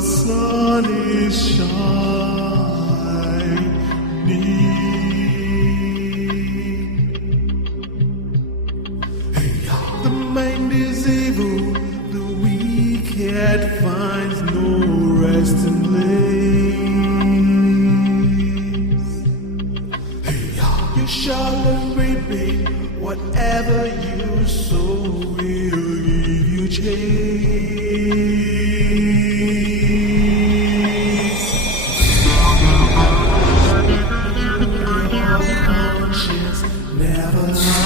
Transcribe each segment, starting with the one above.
the sun is shining. The mind is evil, the wicked finds no resting place. You shall reap whatever you sow will give you change. Your conscience never lies.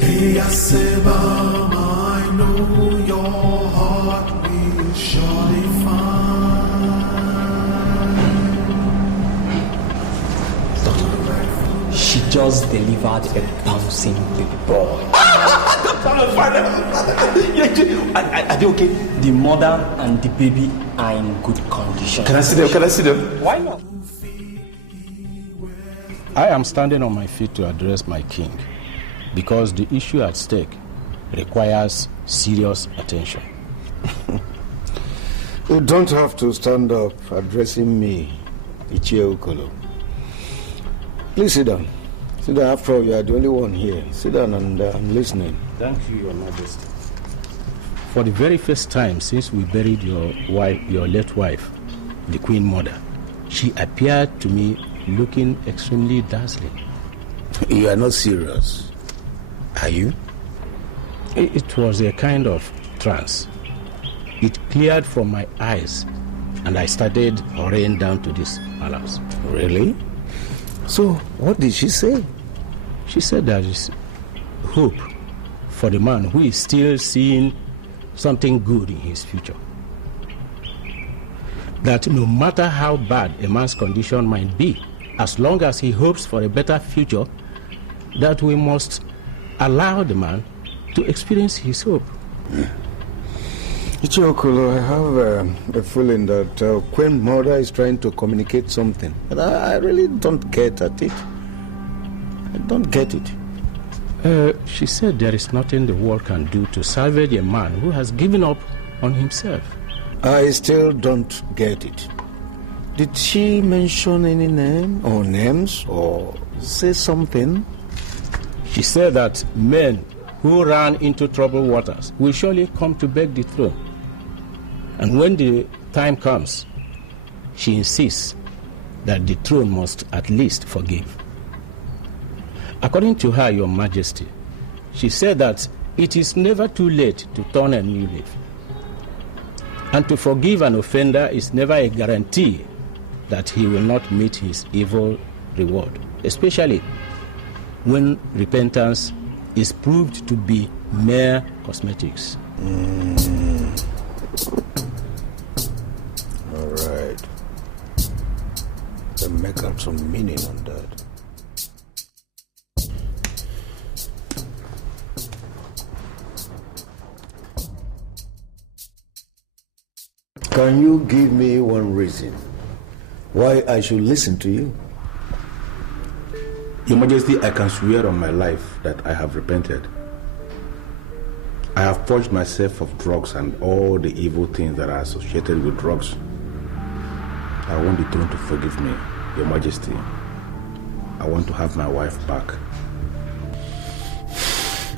Hey, I say, Mom, I know your heart will surely find. She just delivered a bouncing baby boy. Are they okay? The mother and the baby are in good condition. Can I sit down? Why not? I am standing on my feet to address my king because the issue at stake requires serious attention. You don't have to stand up addressing me, Ugezu. Please sit down. Sit down. After all, you are the only one here. Sit down and I'm listening. Thank you, Your Majesty. For the very first time since we buried your late wife, the Queen Mother, she appeared to me looking extremely dazzling. You are not serious, are you? It was a kind of trance. It cleared from my eyes, and I started hurrying down to this palace. Really? So, what did she say? She said there is hope for the man who is still seeing something good in his future. That no matter how bad a man's condition might be, as long as he hopes for a better future, that we must allow the man to experience his hope. Ugezu, I have a feeling that Queen Mother is trying to communicate something. But I really don't get at it. I don't get it. She said there is nothing the world can do to salvage a man who has given up on himself. I still don't get it. Did she mention any name or names or say something? She said that men who ran into troubled waters will surely come to beg the throne. And when the time comes, she insists that the throne must at least forgive. According to her, Your Majesty, she said that it is never too late to turn a new leaf. And to forgive an offender is never a guarantee that he will not meet his evil reward, especially when repentance is proved to be mere cosmetics. All right. Then make out some meaning on that. Can you give me one reason why I should listen to you? Your Majesty, I can swear on my life that I have repented. I have purged myself of drugs and all the evil things that are associated with drugs. I want the throne to forgive me, Your Majesty. I want to have my wife back.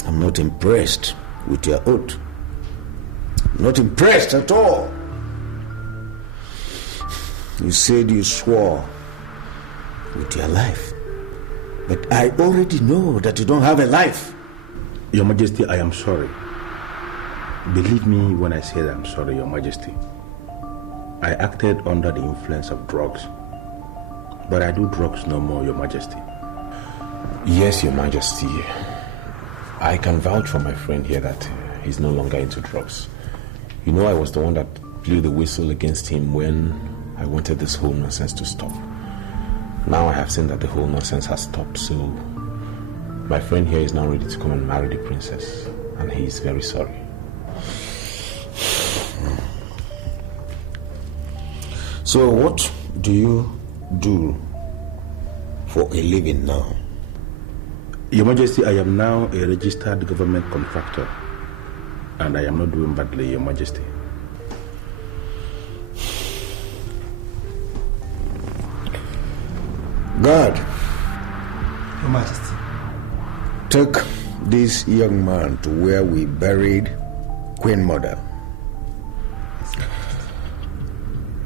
I'm not impressed with your oath. Not impressed at all. You said you swore with your life. But I already know that you don't have a life. Your Majesty, I am sorry. Believe me when I say that I'm sorry, Your Majesty. I acted under the influence of drugs. But I do drugs no more, Your Majesty. Yes, Your Majesty. I can vouch for my friend here that he's no longer into drugs. You know, I was the one that blew the whistle against him when I wanted this whole nonsense to stop. Now I have seen that the whole nonsense has stopped, so my friend here is now ready to come and marry the princess, and he is very sorry. So what do you do for a living now? Your Majesty, I am now a registered government contractor. and I am not doing badly, Your Majesty. Guard. Your Majesty. Take this young man to where we buried Queen Mother.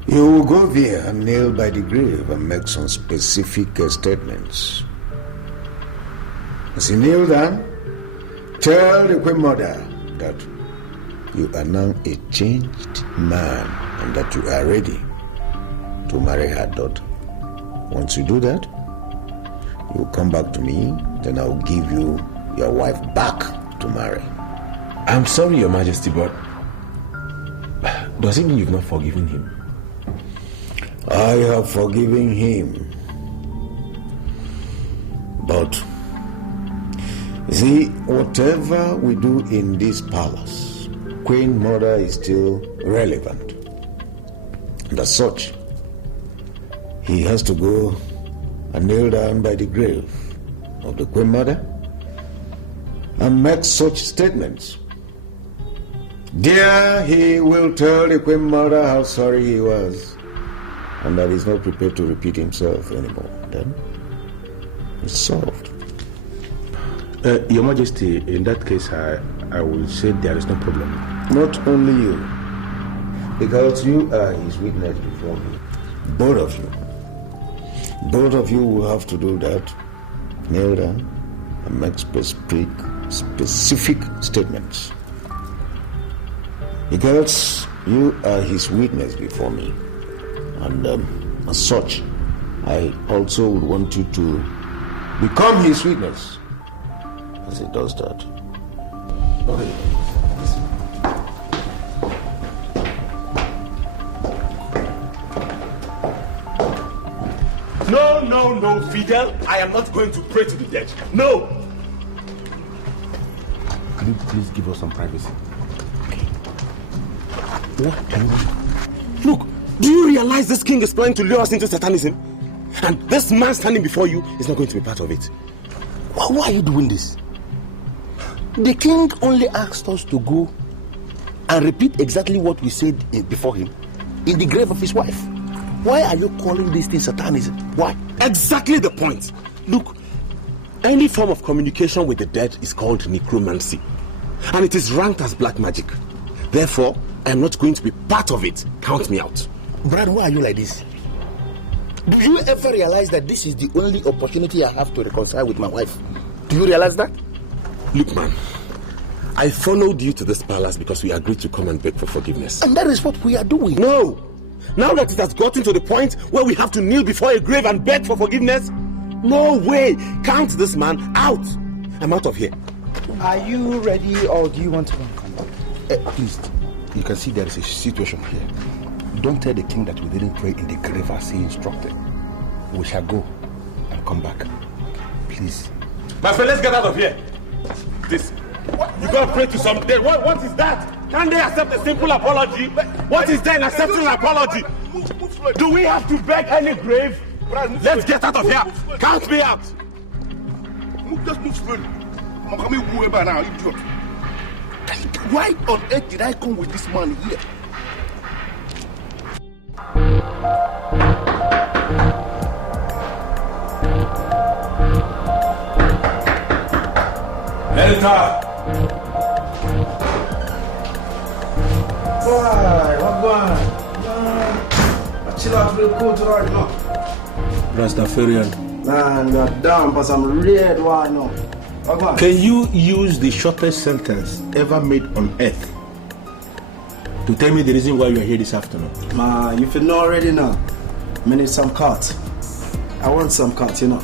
You will go there and kneel by the grave and make some specific statements. As you kneel down, tell the Queen Mother that you are now a changed man and that you are ready to marry her daughter. Once you do that, you will come back to me, then I will give you your wife back to marry. I'm sorry, Your Majesty, but does it mean you've not forgiven him? I have forgiven him. But, see, whatever we do in this palace, Queen Mother is still relevant. And as such, he has to go and kneel down by the grave of the Queen Mother and make such statements. There he will tell the Queen Mother how sorry he was and that he's not prepared to repeat himself anymore. Then it's solved. Your Majesty, in that case, I will say there is no problem. Not only you, because you are his witness before me. Both of you. Both of you will have to do that. Kneel down and make specific statements. Because you are his witness before me. And as such, I also would want you to become his witness as he does that. Okay. No, Fidel. I am not going to pray to the dead. No. Could you please give us some privacy? What can you do? Look, do you realize this king is planning to lure us into Satanism? And this man standing before you is not going to be part of it. Why are you doing this? The king only asked us to go and repeat exactly what we said before him in the grave of his wife. Why are you calling this thing Satanism? Why? Exactly the point. Look, any form of communication with the dead is called necromancy. And it is ranked as black magic. Therefore, I am not going to be part of it. Count me out. Brad, why are you like this? Do you ever realize that this is the only opportunity I have to reconcile with my wife? Do you realize that? Look, man, I followed you to this palace because we agreed to come and beg for forgiveness. And that is what we are doing. No! Now that it has gotten to the point where we have to kneel before a grave and beg for forgiveness, no way! Count this man out! I'm out of here. Are you ready or do you want to come back? Please, you can see there is a situation here. Don't tell the king that we didn't pray in the grave as he instructed. We shall go and come back. Please. My friend, let's get out of here. This. You gotta pray to some dead. What is that? Can they accept a simple apology? What is there in accepting an apology? Do we have to beg any grave? Let's get out of here. Count me out. Just move slowly. I'm coming whoever now, you idiot. Why on earth did I come with this man here? Delta! Why? What going? I chill out real cool tonight, no? Rastafarian. Man, goddamn, but I'm red, why no? What going? Can you use the shortest sentence ever made on earth to tell me the reason why you are here this afternoon? Man, you feel know already now. I need some cards. I want some cards, you know.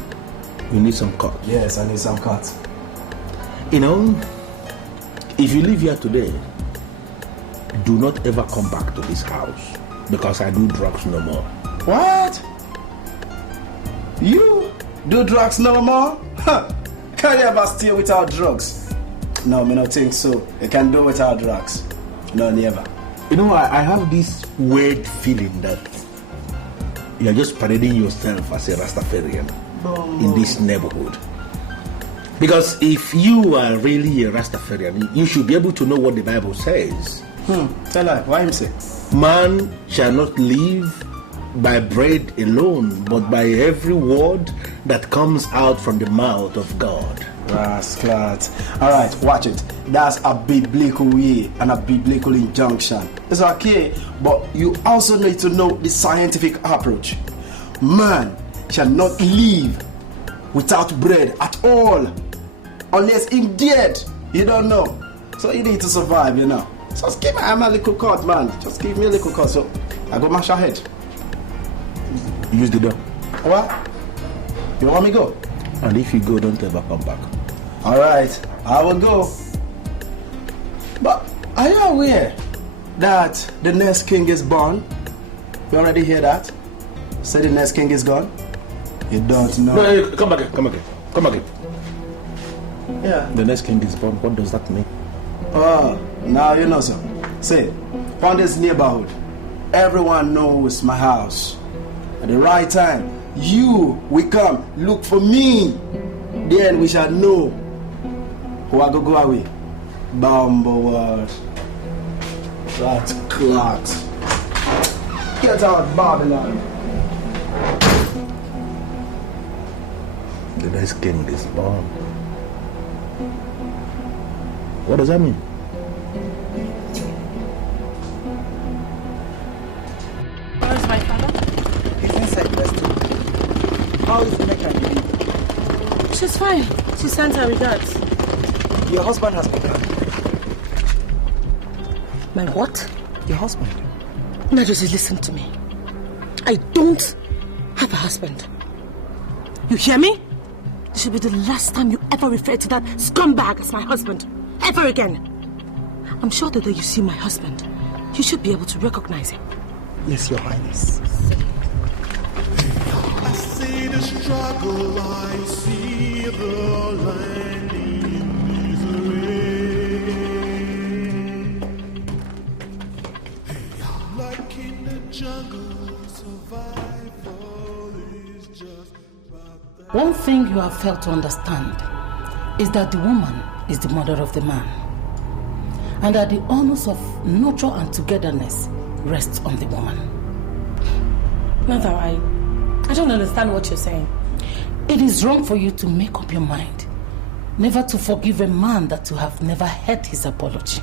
You need some cards? Yes, I need some cards. You know, if you live here today, do not ever come back to this house because I do drugs no more. What? You do drugs no more? Huh. Can you ever stay without drugs? No, me not think so. You can do without drugs. No, never. You know, I have this weird feeling that you're just parading yourself as a Rastafarian in this neighborhood. Because if you are really a Rastafarian, you should be able to know what the Bible says. Tell her, why him say? Man shall not live by bread alone, but by every word that comes out from the mouth of God. Rascals. Alright, watch it. That's a biblical way and a biblical injunction. It's okay, but you also need to know the scientific approach. Man shall not live without bread at all, unless he's dead. You don't know. So you need to survive, you know. Just give me a little cut, man. Just give me a little cut, so I go mash your head. Use the door. What? You want me to go? And if you go, don't ever come back. Alright, I will go. But are you aware that the next king is born? You already hear that? Say the next king is gone? You don't know. No, come back again. Yeah. The next king is born. What does that mean? Oh, now you know, sir. Say, from this neighborhood, everyone knows my house. At the right time, you will come look for me. Then we shall know who I go away. Bumbleword. That's clot. Get out, Babylon. The next king is born. What does that mean? Where is my father? He's inside resting. How is Njideka? She's fine. She sent her regards. Your husband has been gone. My what? Your husband? Nnadozie, listen to me. I don't have a husband. You hear me? This should be the last time you ever refer to that scumbag as my husband. Ever again. I'm sure that when you see my husband, you should be able to recognize him. Yes, Your Highness. I see the struggle, I see the land in misery. Like in the jungle, survival is just about that. One thing you have failed to understand is that the woman is the mother of the man, and that the honors of nurture and togetherness rests on the woman. Mother, I don't understand what you're saying. It is wrong for you to make up your mind never to forgive a man that you have never heard his apology.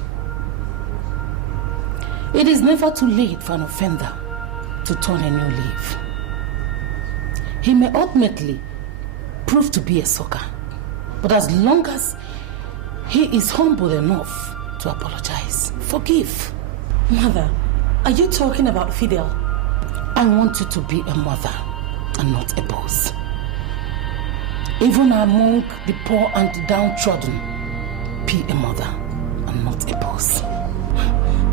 It is never too late for an offender to turn a new leaf. He may ultimately prove to be a sucker, but as long as he is humble enough to apologize, forgive. Mother, are you talking about Fidel? I want you to be a mother and not a boss. Even among the poor and the downtrodden, be a mother and not a boss.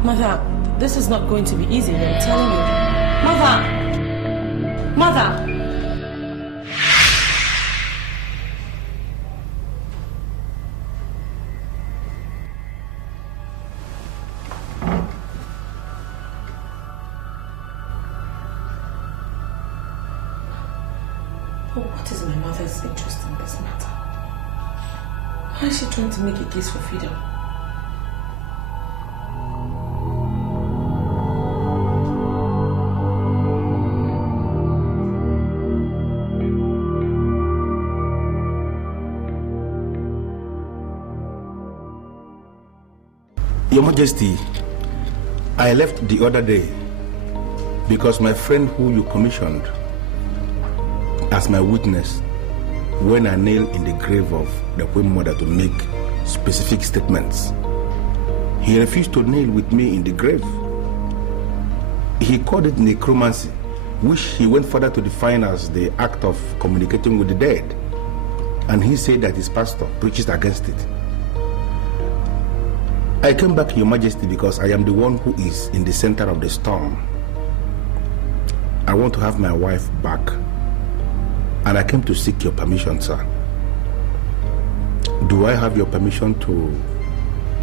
Mother, this is not going to be easy, I'm telling you. Mother! What is my mother's interest in this matter? Why is she trying to make a case for Fidel? Your Majesty, I left the other day because my friend who you commissioned as my witness when I nailed in the grave of the Queen Mother to make specific statements, he refused to nail with me in the grave. He called it necromancy, which he went further to define as the act of communicating with the dead. And he said that his pastor preaches against it. I came back, Your Majesty, because I am the one who is in the center of the storm. I want to have my wife back, and I came to seek your permission, sir. Do I have your permission to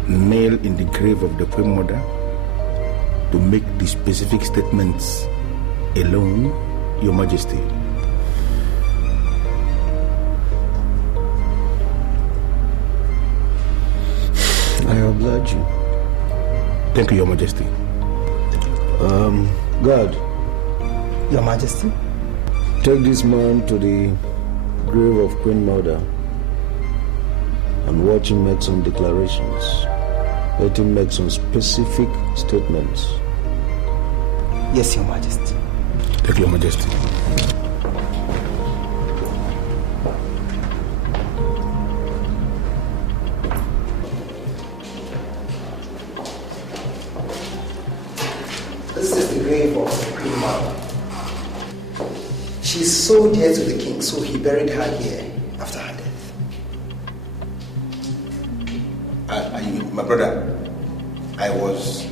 nail in the grave of the Queen Mother to make the specific statements alone, Your Majesty? guide you. Thank you, Your Majesty. Guard. Your Majesty? Take this man to the grave of Queen Mother and watch him make some declarations. Let him make some specific statements. Yes, Your Majesty. Thank you, Your Majesty. This is the grave of Queen Mother. She's so dear to the king, so he buried her here after her death. My brother, I was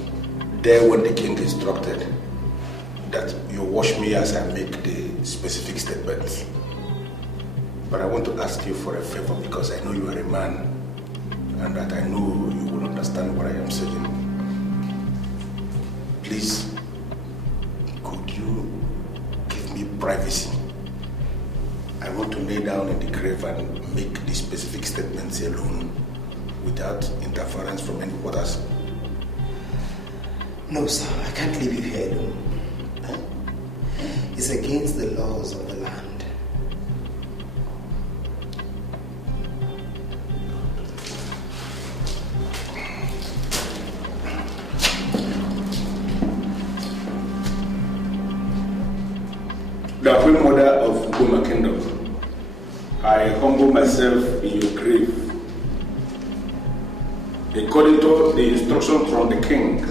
there when the king instructed that you wash me as I make the specific statements. But I want to ask you for a favor because I know you are a man and that I know you will understand what I am saying. Please, could you give me privacy? I want to lay down in the grave and make the specific statements alone without interference from any others. No, sir, I can't leave you here alone. Huh? It's against the laws of the land. The Queen Mother of Ugboma Kingdom, I humble myself in your grave. According to the instruction from the king,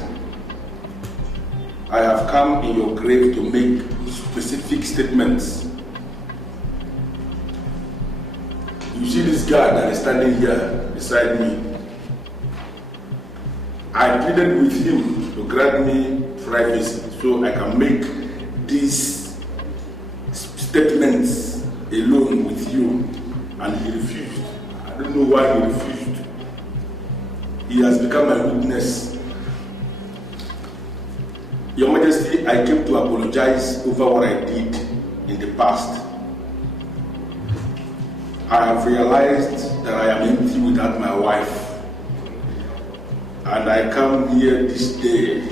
I have come in your grave to make specific statements. You see this guy that is standing here beside me. I pleaded with him to grant me privacy so I can make these statements alone with you, and he refused. I don't know why he refused. He has become my witness. Your Majesty, I came to apologize over what I did in the past. I have realized that I am empty without my wife. And I come here this day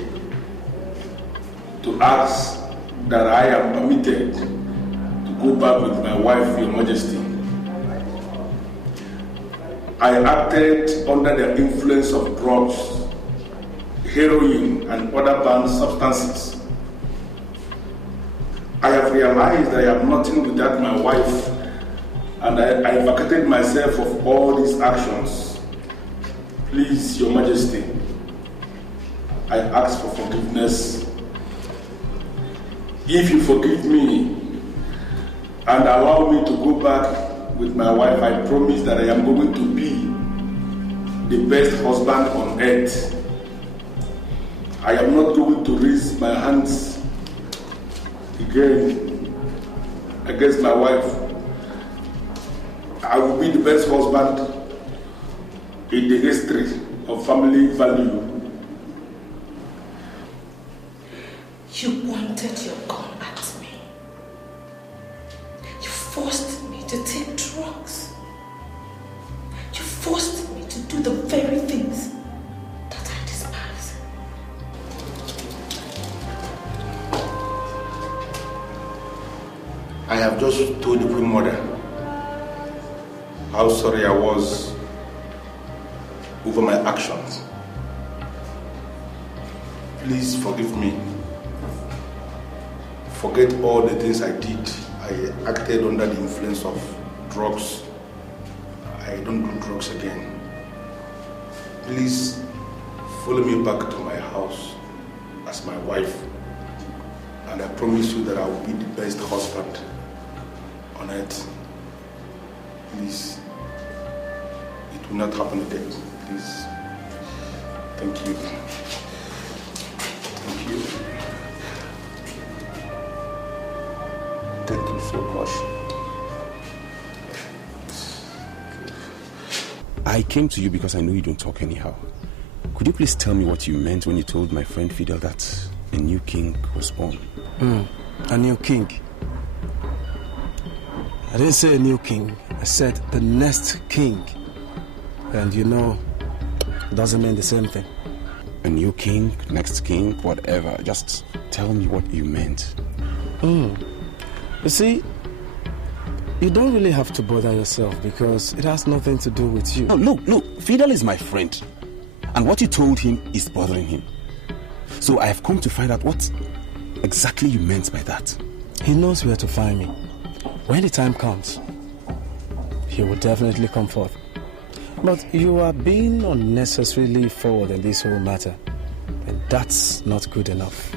to ask that I am permitted to go back with my wife, Your Majesty. I acted under the influence of drugs, heroin, and other banned substances. I have realized that I am nothing without my wife, and I vacated myself of all these actions. Please, Your Majesty, I ask for forgiveness. If you forgive me and allow me to go back with my wife, I promise that I am going to be the best husband on earth. I am not going to raise my hands again against my wife. I will be the best husband in the history of family value. You pointed your gun at me. You forced me to take drugs. You forced me to do the very things that I despise. I have just told the Queen Mother how sorry I was over my actions. Please forgive me. Forget all the things I did. I acted under the influence of drugs. I don't do drugs again. Please follow me back to my house as my wife. And I promise you that I will be the best husband on earth. Please. It will not happen again. Please. Thank you. Thank you. Thank you so much. I came to you because I know you don't talk anyhow. Could you please tell me what you meant when you told my friend Fidel that a new king was born? A new king? I didn't say a new king. I said the next king. And you know, doesn't mean the same thing. A new king, next king, whatever. Just tell me what you meant. You see, you don't really have to bother yourself because it has nothing to do with you. No, look, Fidel is my friend. And what you told him is bothering him. So I have come to find out what exactly you meant by that. He knows where to find me. When the time comes, he will definitely come forth. But you are being unnecessarily forward in this whole matter. And that's not good enough.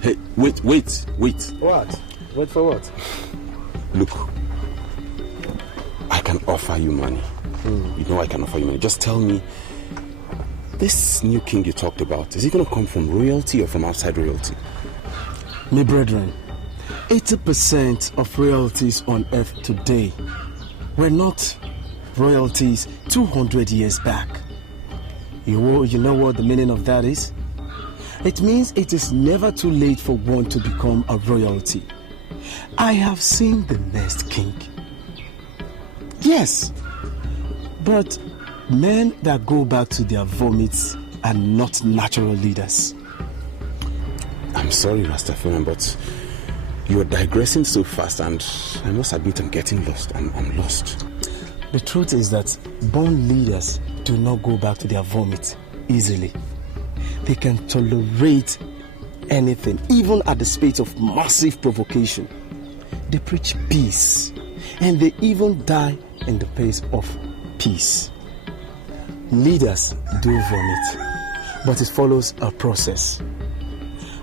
Hey, wait. What? Wait for what? Look, I can offer you money. You know I can offer you money. Just tell me, this new king you talked about, is he going to come from royalty or from outside royalty? My brethren, 80% of royalties on earth today were not royalties 200 years back. You know what the meaning of that is? It means it is never too late for one to become a royalty. I have seen the next king. Yes, but men that go back to their vomits are not natural leaders. I'm sorry, Rastafarian, but you're digressing so fast and I must admit I'm getting lost. I'm lost. The truth is that born leaders do not go back to their vomit easily. They can tolerate anything, even at the space of massive provocation. They preach peace, and they even die in the face of peace. Leaders do vomit, but it follows a process.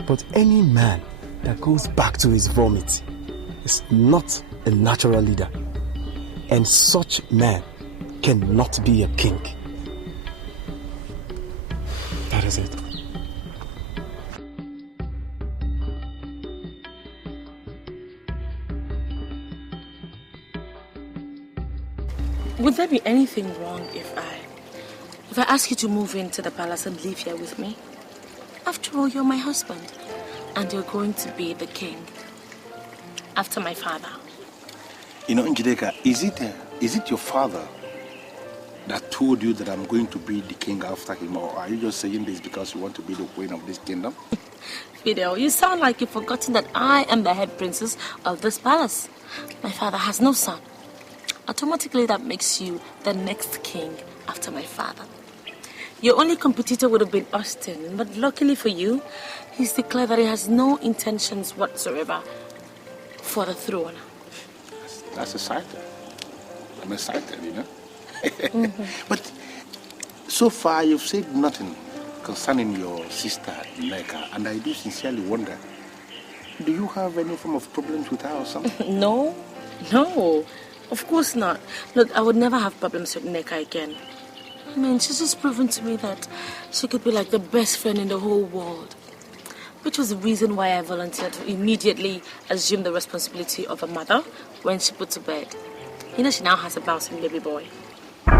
But any man that goes back to his vomit is not a natural leader, and such man cannot be a king. That is it. Would there be anything wrong if I ask you to move into the palace and live here with me? After all, you're my husband, and you're going to be the king after my father. You know, Njideka, is it your father that told you that I'm going to be the king after him, or are you just saying this because you want to be the queen of this kingdom? Fidel, you sound like you've forgotten that I am the head princess of this palace. My father has no son. Automatically, that makes you the next king after my father. Your only competitor would have been Austin, but luckily for you, he's declared that he has no intentions whatsoever for the throne. That's exciting. I'm excited, you know. But so far, you've said nothing concerning your sister, Njideka, and I do sincerely wonder, do you have any form of problems with her or something? No, of course not. Look, I would never have problems with Njideka again. I mean, she's just proven to me that she could be like the best friend in the whole world. Which was the reason why I volunteered to immediately assume the responsibility of a mother when she put to bed. You know, she now has a bouncing baby boy. But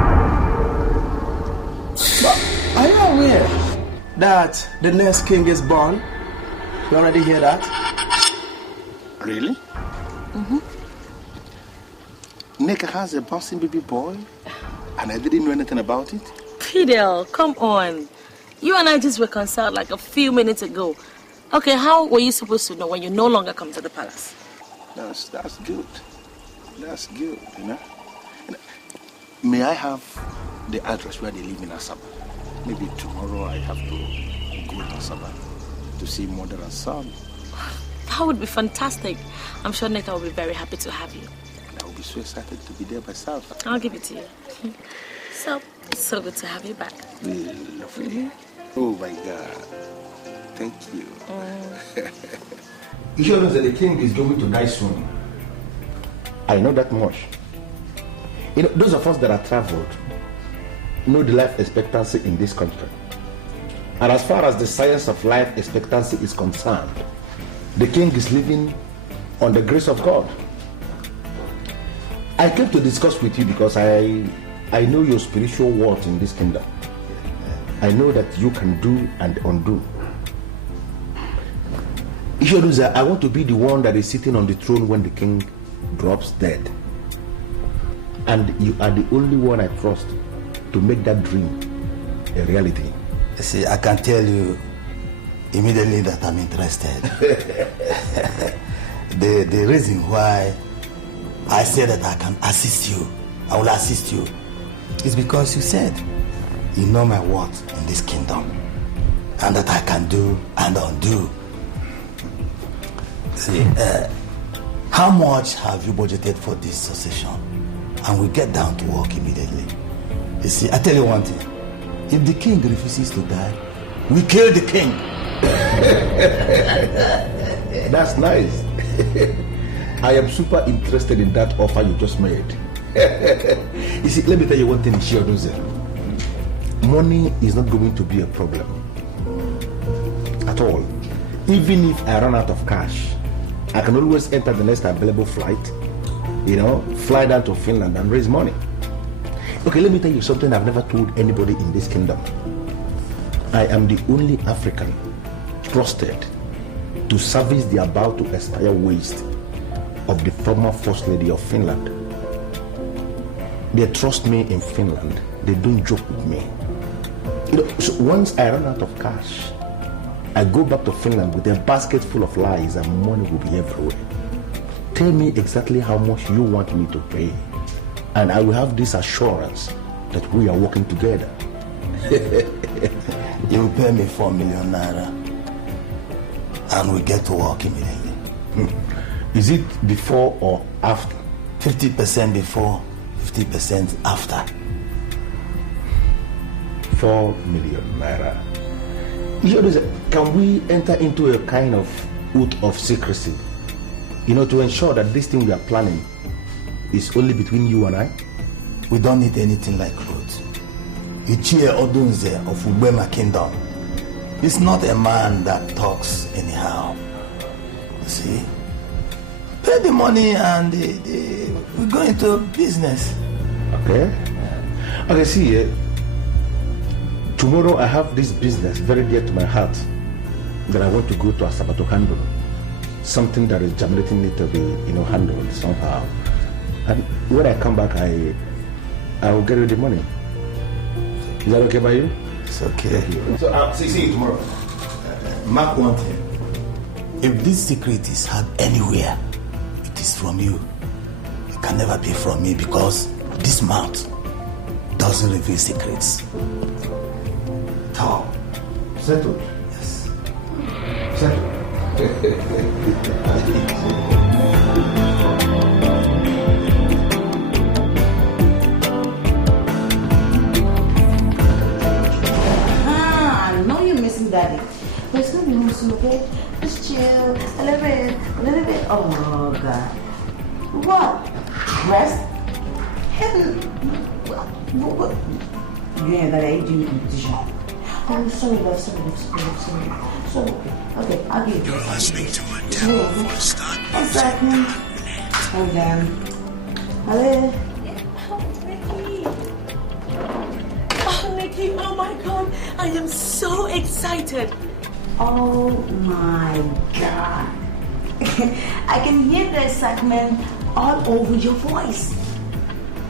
are you aware that the next king is born? You already hear that? Really? Njideka has a bouncing baby boy? And I didn't know anything about it? Fidel, come on. You and I just reconciled like a few minutes ago. Okay, how were you supposed to know when you no longer come to the palace? That's good. That's good, you know. May I have the address where they live in Asaba? Maybe tomorrow I have to go to Asaba to see mother and son. That would be fantastic. I'm sure Njideka will be very happy to have you. I will be so excited to be there myself. I'll give it to you. So, it's so good to have you back. Lovely. Oh my God. Thank you. You sure that the king is going to die soon? I know that much. You know, those of us that have traveled know the life expectancy in this country. And as far as the science of life expectancy is concerned, the king is living on the grace of God. I came to discuss with you because I know your spiritual worth in this kingdom. I know that you can do and undo. Ugezu, I want to be the one that is sitting on the throne when the king drops dead. And you are the only one I trust to make that dream a reality. See, I can tell you immediately that I'm interested. the reason why I say that I can assist you, I will assist you, is because you said you know my worth in this kingdom and that I can do and undo. See, how much have you budgeted for this succession? And we get down to work immediately. You see, I tell you one thing. If the king refuses to die, we kill the king. That's nice. I am super interested in that offer you just made. You see, let me tell you one thing, Nnadozie. Money is not going to be a problem at all. Even if I run out of cash, I can always enter the next available flight, fly down to Finland and raise money. Okay, let me tell you something I've never told anybody in this kingdom. I am the only African trusted to service the about to expire waste of the former First Lady of Finland. They trust me in Finland. They don't joke with me. So once I run out of cash, I go back to Finland with a basket full of lies and money will be everywhere. Tell me exactly how much you want me to pay, and I will have this assurance that we are working together. You will pay me 4 million naira and we get to work immediately. Is it before or after? 50% before, 50% after. 4 million naira. Can we enter into a kind of oath of secrecy, to ensure that this thing we are planning is only between you and I? We don't need anything like oath. Ichie Odunze of Ugboma kingdom is not a man that talks anyhow. You see? Pay the money and we go into business. Okay. Okay, see, tomorrow I have this business very dear to my heart that I want to go to Asaba to handle. Something that is germinating need to be, handled somehow. And when I come back, I will get you the money. Is that okay by you? It's okay. So I'll see you tomorrow. Mark one thing. If this secret is had anywhere, it is from you. It can never be from me because this mouth doesn't reveal secrets. Talk. Settled. Yes. Settled. I know you're missing Daddy. But it's gonna be home soon, okay? Just chill. A little bit. Oh God. What? Rest? What? You ain't that age, you need competition. Oh, sorry, love. Sorry. Okay, I'll give you this. Listening to a start. One second. Hold on. Hello? Nikki, oh my God, I am so excited. Oh my God. I can hear the excitement all over your voice.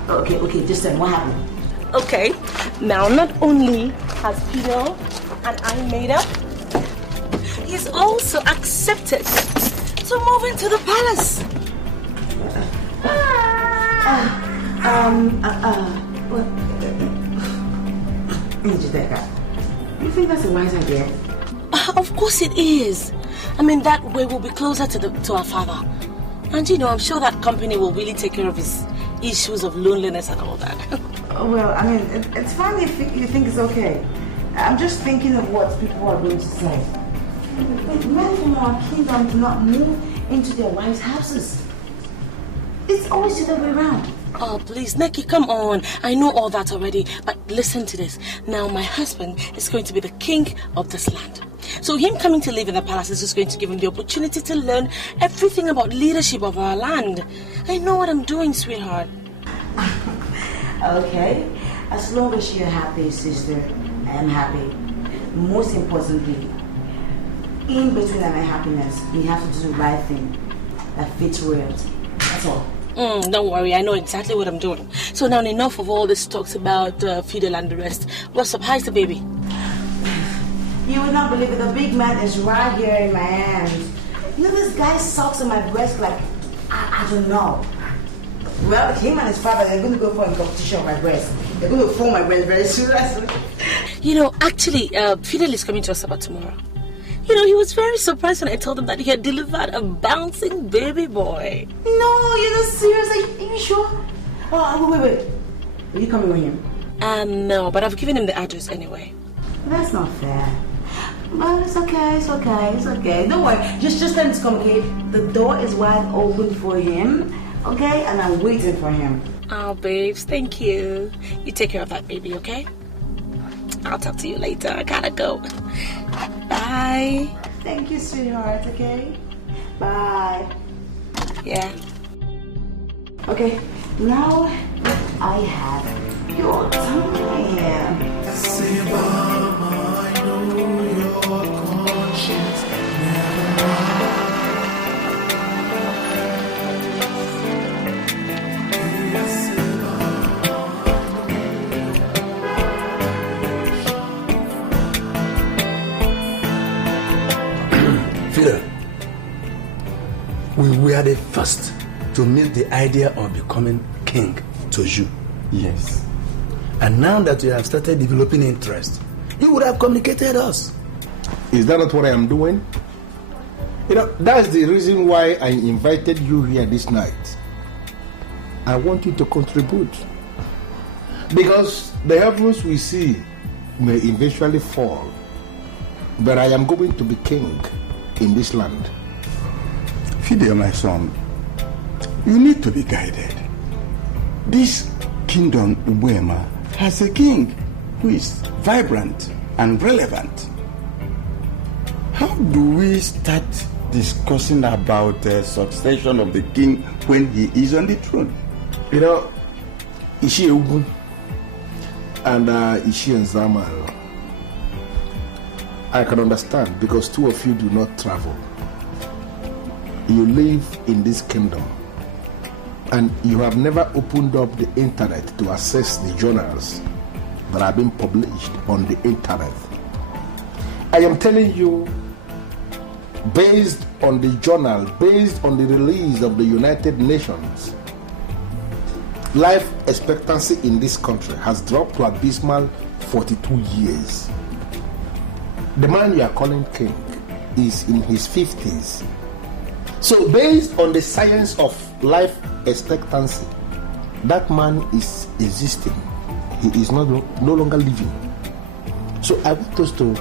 Okay, just then, what happened? Okay, now not only has Fidel and I made up, he's also accepted to move into the palace. Njideka, you think that's a wise idea? Of course it is. I mean, that way we'll be closer to our father. And I'm sure that company will really take care of his issues of loneliness and all that. Well, I mean, it's fine if you think it's okay. I'm just thinking of what people are going to say. Men from our kingdom do not move into their wives' houses. It's always the other way around. Oh, please, Neki, come on. I know all that already. But listen to this. Now, my husband is going to be the king of this land. So him coming to live in the palace is just going to give him the opportunity to learn everything about leadership of our land. I know what I'm doing, sweetheart. Okay. As long as you're happy, sister, I am happy. Most importantly, in between my happiness, we have to do the right thing that fits royalty. That's all. Don't worry, I know exactly what I'm doing. So now enough of all this talks about Fidel and the rest. What's up? How's the baby? You would not believe it. The big man is right here in my hands. You know, this guy sucks on my breast like, I don't know. Well, him and his father, they're going to go for a competition on my breast. They're going to fold my breast very seriously. You know, actually, Fidel is coming to us about tomorrow. You know, he was very surprised when I told him that he had delivered a bouncing baby boy. No, you're not serious. Are you sure? Oh, wait. Are you coming with him? No, but I've given him the address anyway. That's not fair. But it's okay. Don't worry. Just let him come, okay? The door is wide open for him, okay? And I'm waiting for him. Oh, babes, thank you. You take care of that baby, okay? I'll talk to you later. I gotta go. Bye. Thank you, sweetheart, okay? Bye. Yeah. Okay, now I have your time. Say, Mama, I know your conscience never Fidel, we were the first to meet the idea of becoming king to you. Yes. And now that you have started developing interest, you would have communicated us. Is that not what I am doing? You know, that's the reason why I invited you here this night. I want you to contribute. Because the heavens we see may eventually fall. But I am going to be king in this land. Fidel, my son, you need to be guided. This kingdom, Ugboma, has a king who is vibrant and relevant. How do we start discussing about the succession of the king when he is on the throne? You know, Ishi Ugu and Ishi and Zamal, I can understand because two of you do not travel. You live in this kingdom and you have never opened up the internet to access the journals that have been published on the internet. I am telling you, based on the journal, based on the release of the United Nations, life expectancy in this country has dropped to abysmal 42 years. The man you are calling king is in his 50s. So based on the science of life expectancy, that man is existing. He is no longer living. So I want us to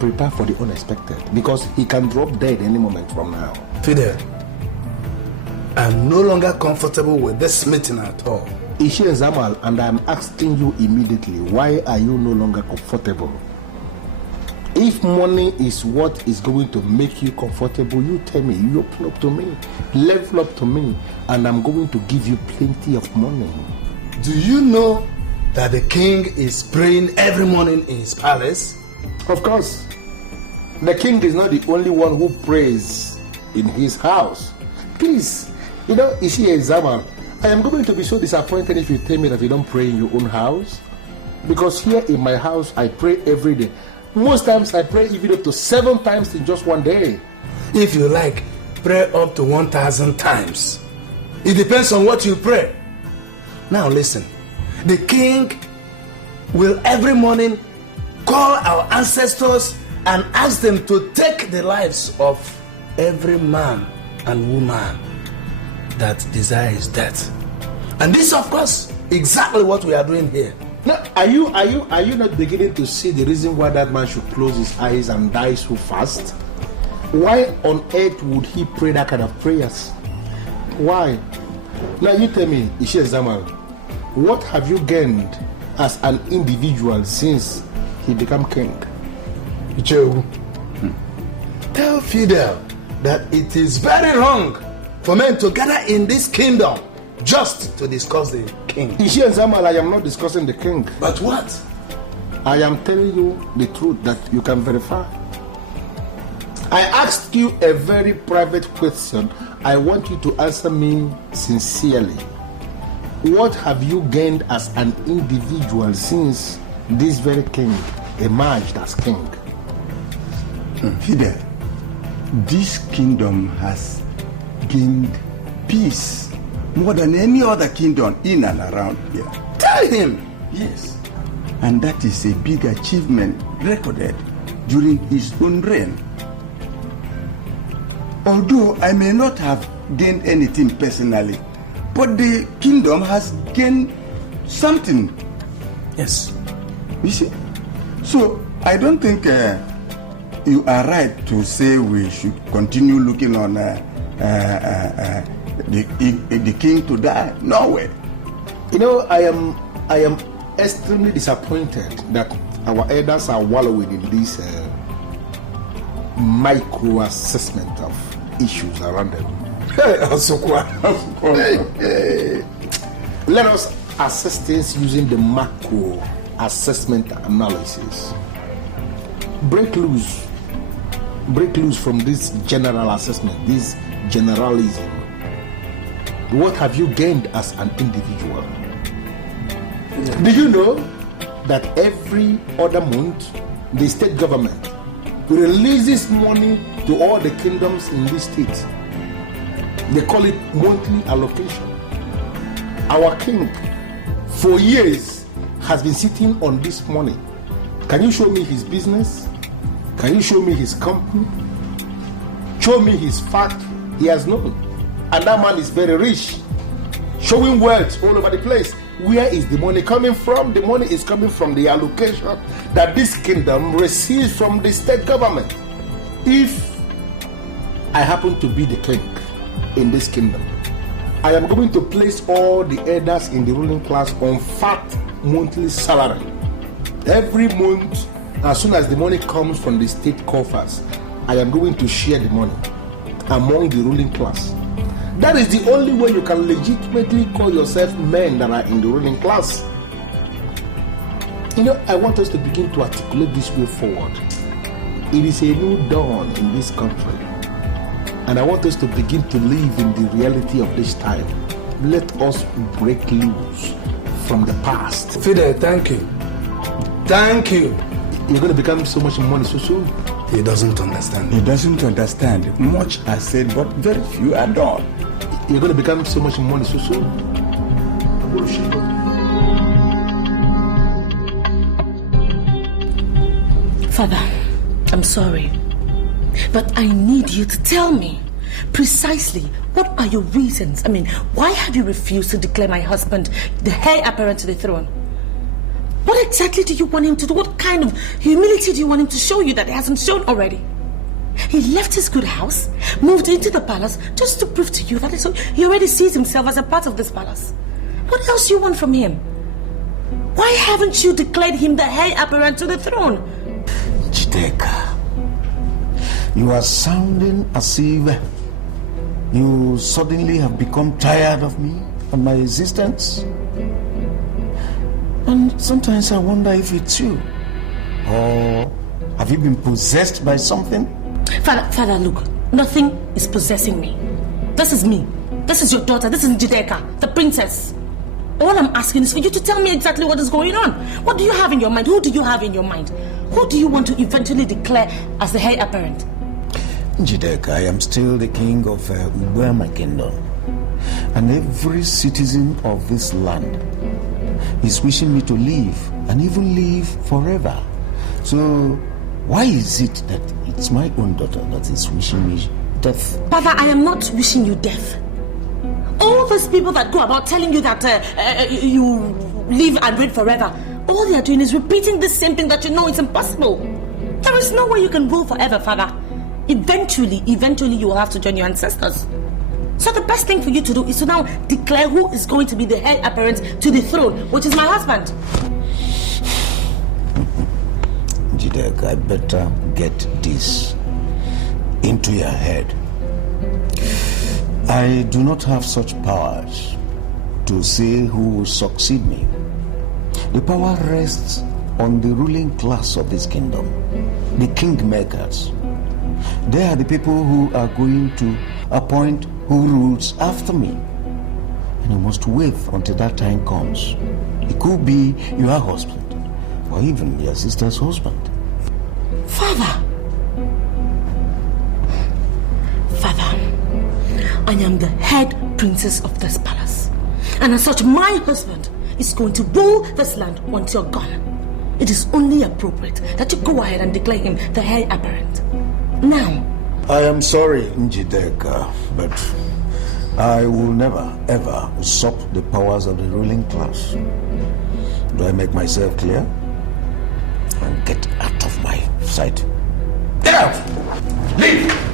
prepare for the unexpected because he can drop dead any moment from now. Fidel, I'm no longer comfortable with this meeting at all. Ishi and Zamal, and I'm asking you immediately, why are you no longer comfortable? If money is what is going to make you comfortable, you tell me, you open up to me, level up to me, and I'm going to give you plenty of money. Do you know that the king is praying every morning in his palace? Of course. The king is not the only one who prays in his house. Please, you know, Ishi and Zamal, I am going to be so disappointed if you tell me that you don't pray in your own house. Because here in my house, I pray every day. Most times I pray even up to 7 times in just one day. If you like, pray up to 1,000 times. It depends on what you pray. Now listen, the king will every morning call our ancestors and ask them to take the lives of every man and woman that desires death. And this, of course, exactly what we are doing here. Now, are you not beginning to see the reason why that man should close his eyes and die so fast? Why on earth would he pray that kind of prayers? Why? Now you tell me, Ishi Zamal, what have you gained as an individual since he became king? Joe, tell Fidel that it is very wrong for men to gather in this kingdom just to discuss the king. Ishi and Zamal, I am not discussing the king. But what? I am telling you the truth that you can verify. I asked you a very private question I want you to answer me sincerely. What have you gained as an individual since this very king emerged as king? Fidel, this kingdom has gained peace more than any other kingdom in and around here. Tell him! Yes. And that is a big achievement recorded during his own reign. Although I may not have gained anything personally, but the kingdom has gained something. Yes. You see? So I don't think you are right to say we should continue looking on the king to die. No way. You know, I am extremely disappointed that our elders are wallowing in this micro assessment of issues around them. Let us assess things using the macro assessment analysis. Break loose from this general assessment, this generalism. What have you gained as an individual? Do you know that every other month the state government releases money to all the kingdoms in this state? They call it monthly allocation. Our king for years has been sitting on this money. Can you show me his business? Can you show me his company? Show me his fact. He has known. And that man is very rich, showing wealth all over the place. Where is the money coming from? The money is coming from the allocation that this kingdom receives from the state government. If I happen to be the king in this kingdom, I am going to place all the elders in the ruling class on fat monthly salary. Every month, as soon as the money comes from the state coffers, I am going to share the money among the ruling class. That is the only way you can legitimately call yourself men that are in the ruling class. You know, I want us to begin to articulate this way forward. It is a new dawn in this country. And I want us to begin to live in the reality of this time. Let us break loose from the past. Fidel, thank you. Thank you. You're going to become so much money so soon. He doesn't understand. He doesn't understand. Much I said, but very few are done. You're going to become so much money so soon. Father, I'm sorry, but I need you to tell me precisely what are your reasons. I mean, why have you refused to declare my husband the heir apparent to the throne? What exactly do you want him to do? What kind of humility do you want him to show you that he hasn't shown already? He left his good house, moved into the palace just to prove to you that he already sees himself as a part of this palace. What else do you want from him? Why haven't you declared him the heir apparent to the throne? Njideka, you are sounding as if you suddenly have become tired of me and my existence. And sometimes I wonder if it's you. Or have you been possessed by something? Father, look, nothing is possessing me. This is me. This is your daughter. This is Njideka, the princess. All I'm asking is for you to tell me exactly what is going on. What do you have in your mind? Who do you have in your mind? Who do you want to eventually declare as the heir apparent? Njideka, I am still the king of Ugboma kingdom. And every citizen of this land is wishing me to live, and even live forever. So why is it that it's my own daughter that is wishing me death? Father, I am not wishing you death. All those people that go about telling you that you live and reign forever, all they are doing is repeating the same thing that you know is impossible. There is no way you can rule forever, Father. Eventually you will have to join your ancestors. So the best thing for you to do is to now declare who is going to be the heir apparent to the throne, which is my husband. Njideka, I better get this into your head. I do not have such powers to say who will succeed me. The power rests on the ruling class of this kingdom, the kingmakers. They are the people who are going to appoint who rules after me. And you must wait until that time comes. It could be your husband, or even your sister's husband. Father, I am the head princess of this palace. And as such, my husband is going to rule this land once you're gone. It is only appropriate that you go ahead and declare him the heir apparent. Now. I am sorry, Njideka, but I will never, ever usurp the powers of the ruling class. Do I make myself clear? And get out of my sight. Get out! Leave!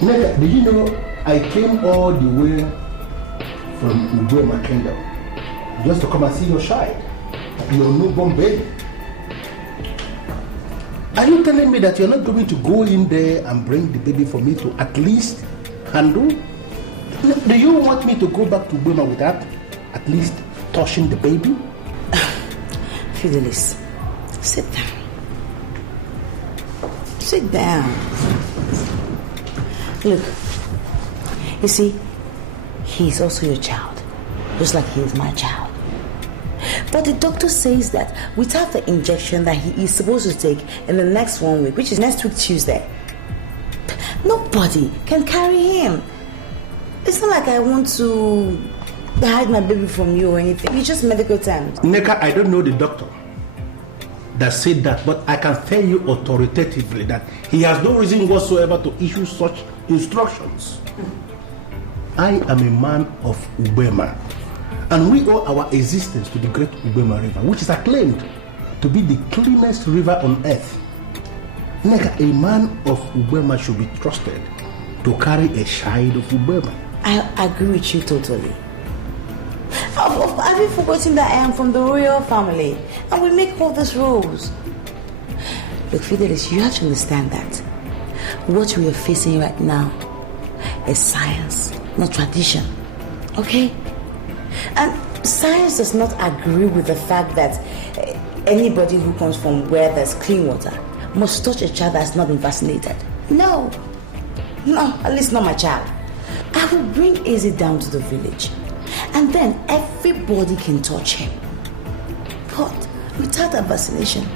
Njideka, did you know I came all the way from Ugboma Kingdom just to come and see your child, your newborn baby? Are you telling me that you're not going to go in there and bring the baby for me to at least handle? Do you want me to go back to Ugboma without at least touching the baby? Fidelis, sit down. Sit down. Look, you see, he's also your child, just like he is my child. But the doctor says that without the injection that he is supposed to take in the next 1 week, which is next week Tuesday, nobody can carry him. It's not like I want to hide my baby from you or anything. It's just medical terms. Njideka, I don't know the doctor that said that, but I can tell you authoritatively that he has no reason whatsoever to issue such instructions. I am a man of Ugboma, and we owe our existence to the great Ugboma River, which is acclaimed to be the cleanest river on earth. Njideka, a man of Ugboma should be trusted to carry a child of Ugboma. I agree with you totally. Have you forgotten that I am from the royal family and we make all these rules? Look, Fidelis, you have to understand that what we are facing right now is science, not tradition. Okay? And science does not agree with the fact that anybody who comes from where there's clean water must touch a child that's not been vaccinated. No, at least not my child. I will bring Izzy down to the village, and then everybody can touch him. But without a vaccination,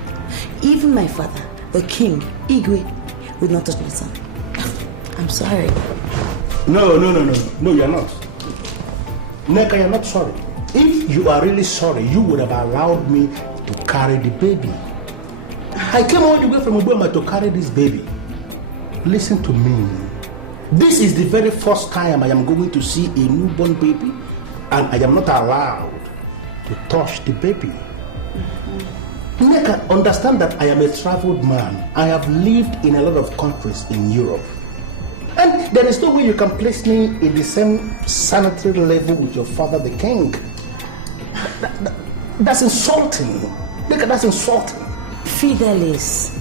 even my father, the king, Igwe, would not touch my son. I'm sorry. No, you're not. Njideka, you're not sorry. If you are really sorry, you would have allowed me to carry the baby. I came all the way from Ugboma to carry this baby. Listen to me. This is the very first time I am going to see a newborn baby, and I am not allowed to touch the baby. Njideka, understand that I am a traveled man. I have lived in a lot of countries in Europe. And there is no way you can place me in the same sanitary level with your father, the king. That's insulting. Njideka, that's insulting. Fidelis,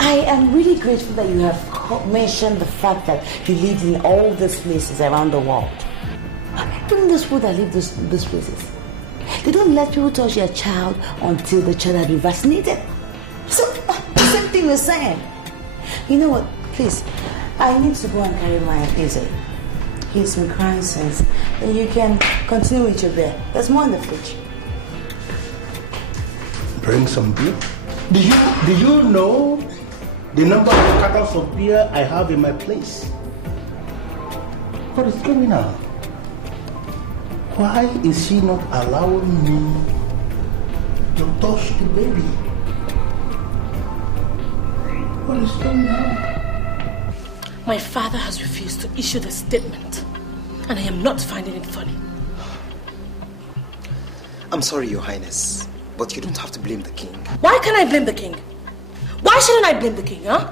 I am really grateful that you have mentioned the fact that you lived in all these places around the world. Even those people that live these places, they don't let people touch their child until the child has been vaccinated. So, the same thing we're saying. You know what? Please, I need to go and carry my Izzy. He's been crying since. And you can continue with your beer. There's more in the fridge. Bring some beer? Do you know the number of bottles of beer I have in my place? What is going on? Why is she not allowing me to touch the baby? What is going on? My father has refused to issue the statement, and I am not finding it funny. I'm sorry, Your Highness, but you don't have to blame the king. Why can't I blame the king? Why shouldn't I blame the king, huh?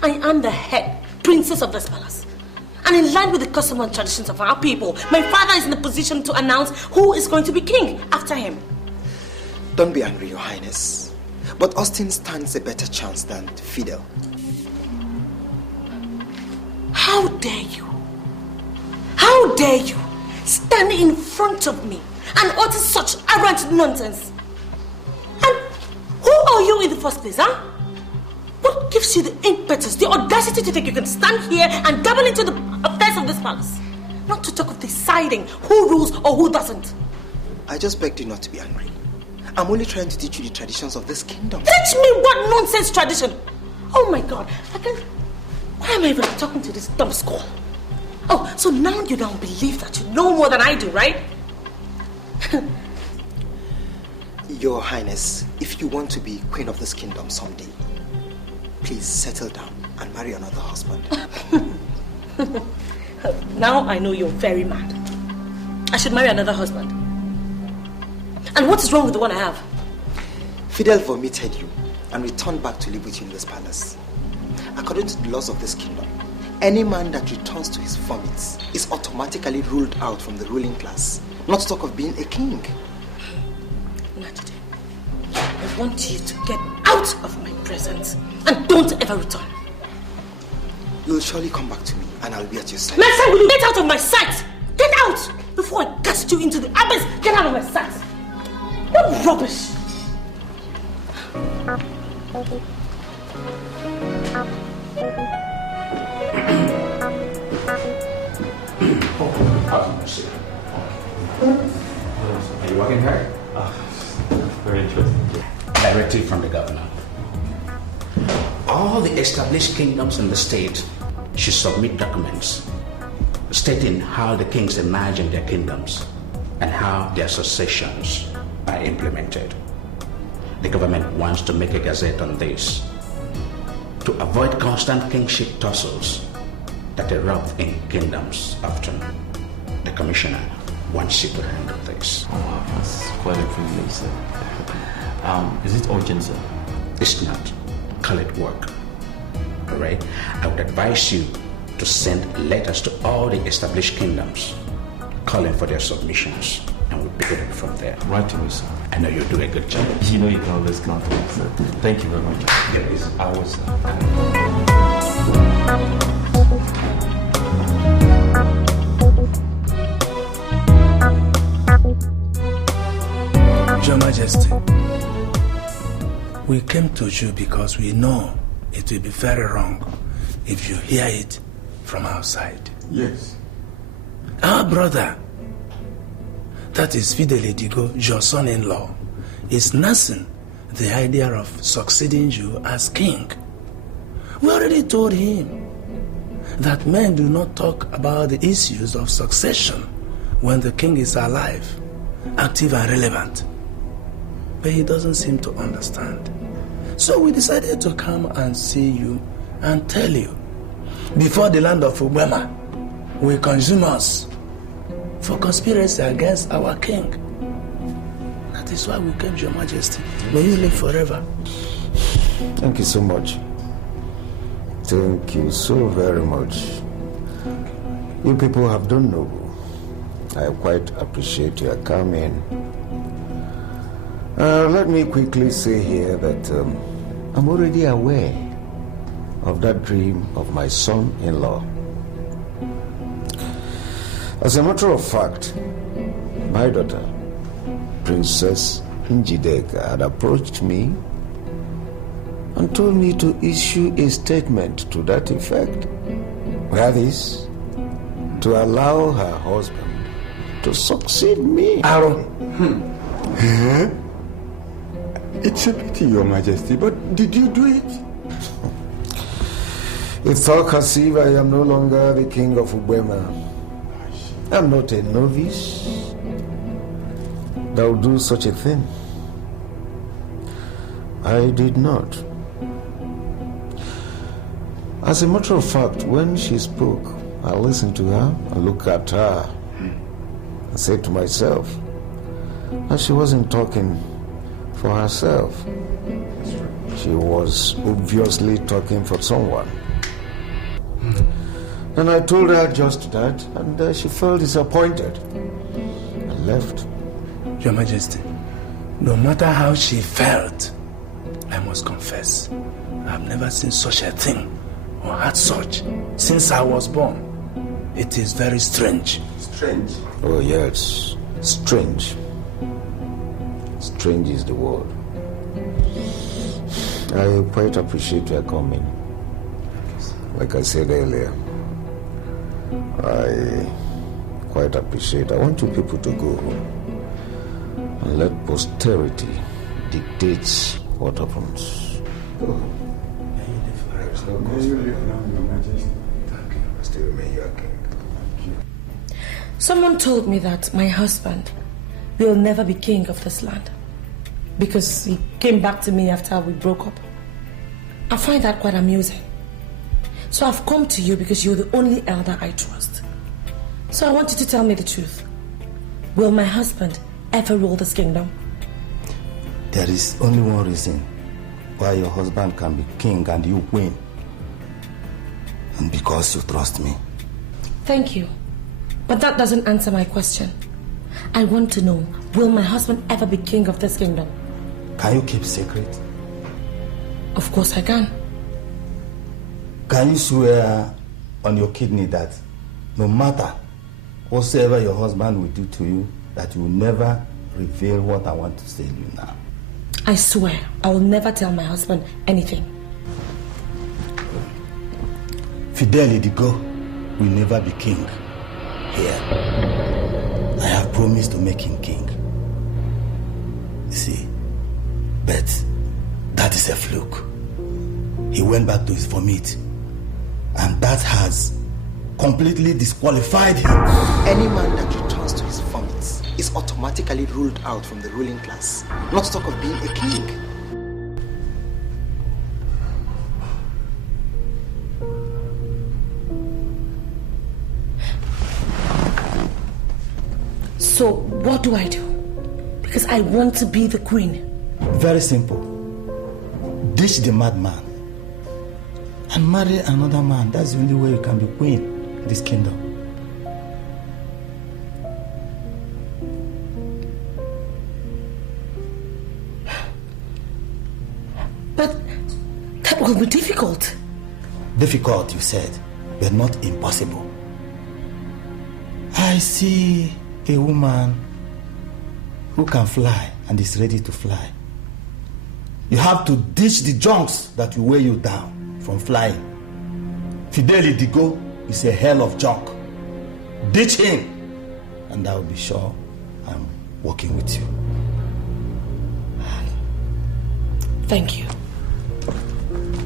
I am the head princess of this palace. And in line with the custom and traditions of our people, my father is in a position to announce who is going to be king after him. Don't be angry, Your Highness. But Austin stands a better chance than Fidel. How dare you? How dare you stand in front of me and utter such arrant nonsense? And who are you in the first place, huh? What gives you the impetus, the audacity to think you can stand here and dabble into the affairs of this palace? Not to talk of deciding who rules or who doesn't. I just begged you not to be angry. I'm only trying to teach you the traditions of this kingdom. Teach me what nonsense tradition? Oh my God, why am I even talking to this dumb skull? Oh, so now you don't believe that you know more than I do, right? Your Highness, if you want to be queen of this kingdom someday, please settle down and marry another husband. Now I know you're very mad. I should marry another husband. And what is wrong with the one I have? Fidel vomited you and returned back to live with you in this palace. According to the laws of this kingdom, any man that returns to his vomits is automatically ruled out from the ruling class, not to talk of being a king. Njideka, I want you to get out of my presence and don't ever return. You'll surely come back to me and I'll be at your side. Next time, will you get out of my sight? Get out! Before I cast you into the abyss, get out of my sight! What rubbish! Are you working hard? Very interesting. Directive from the governor. All the established kingdoms in the state should submit documents stating how the kings imagine their kingdoms and how their successions are implemented. The government wants to make a gazette on this to avoid constant kingship tussles that erupt in kingdoms often. The commissioner wants you to handle this. Oh, wow, that's quite a privilege, sir. Is it urgent, sir? It's not. Call it work. Alright? I would advise you to send letters to all the established kingdoms calling for their submissions, and we'll pick it up from there. Right away, sir. I know you'll do a good job. You know you can always count on me, sir. Thank you very much. Yes. I was. Your Majesty, we came to you because we know it will be very wrong if you hear it from outside. Yes. Our brother, that is Fidel, your son-in-law, is nursing the idea of succeeding you as king. We already told him that men do not talk about the issues of succession when the king is alive, active and relevant. But he doesn't seem to understand. So we decided to come and see you and tell you, before the land of Ugboma will consume us for conspiracy against our king. That is why we came, Your Majesty. May you live forever. Thank you so much. Thank you so very much. You people have done noble. I quite appreciate your coming. Let me quickly say here that I'm already aware of that dream of my son-in-law. As a matter of fact, my daughter, Princess Njideka, had approached me and told me to issue a statement to that effect. That is, to allow her husband to succeed me. Aaron. It's a pity, Your Majesty, but did you do it? It's all as if I am no longer the king of Ugboma. I'm not a novice that will do such a thing. I did not. As a matter of fact, when she spoke, I listened to her, I looked at her, I said to myself that she wasn't talking for herself. She was obviously talking for someone. And I told her just that, and she felt disappointed and left. Your Majesty, no matter how she felt, I must confess, I've never seen such a thing or had such since I was born. It is very strange. Strange? Oh yes, strange. strange is the word. I quite appreciate your coming. Like I said earlier, I quite appreciate. I want you people to go home and let posterity dictate what happens. Still remain your king. Someone told me that my husband will never be king of this land because he came back to me after we broke up. I find that quite amusing. So I've come to you because you're the only elder I trust. So I want you to tell me the truth. Will my husband ever rule this kingdom? There is only one reason why your husband can be king and you win. And because you trust me. Thank you. But that doesn't answer my question. I want to know, will my husband ever be king of this kingdom? Can you keep secret? Of course I can. Can you swear on your kidney that no matter whatsoever your husband will do to you, that you will never reveal what I want to say to you now? I swear I will never tell my husband anything. Fidel will never be king here. I have promised to make him king. You see, but that is a fluke. He went back to his vomit, and that has completely disqualified him. Any man that returns to his vomits is automatically ruled out from the ruling class, not to talk of being a king. So what do I do? Because I want to be the queen. Very simple. Ditch the madman and marry another man. That's the only way you can be queen in this kingdom. But that will be difficult. Difficult, you said, but not impossible. I see a woman who can fly and is ready to fly. You have to ditch the junks that will weigh you down from flying. Fidel is a hell of junk. Ditch him, and I will be sure I'm working with you. Thank you.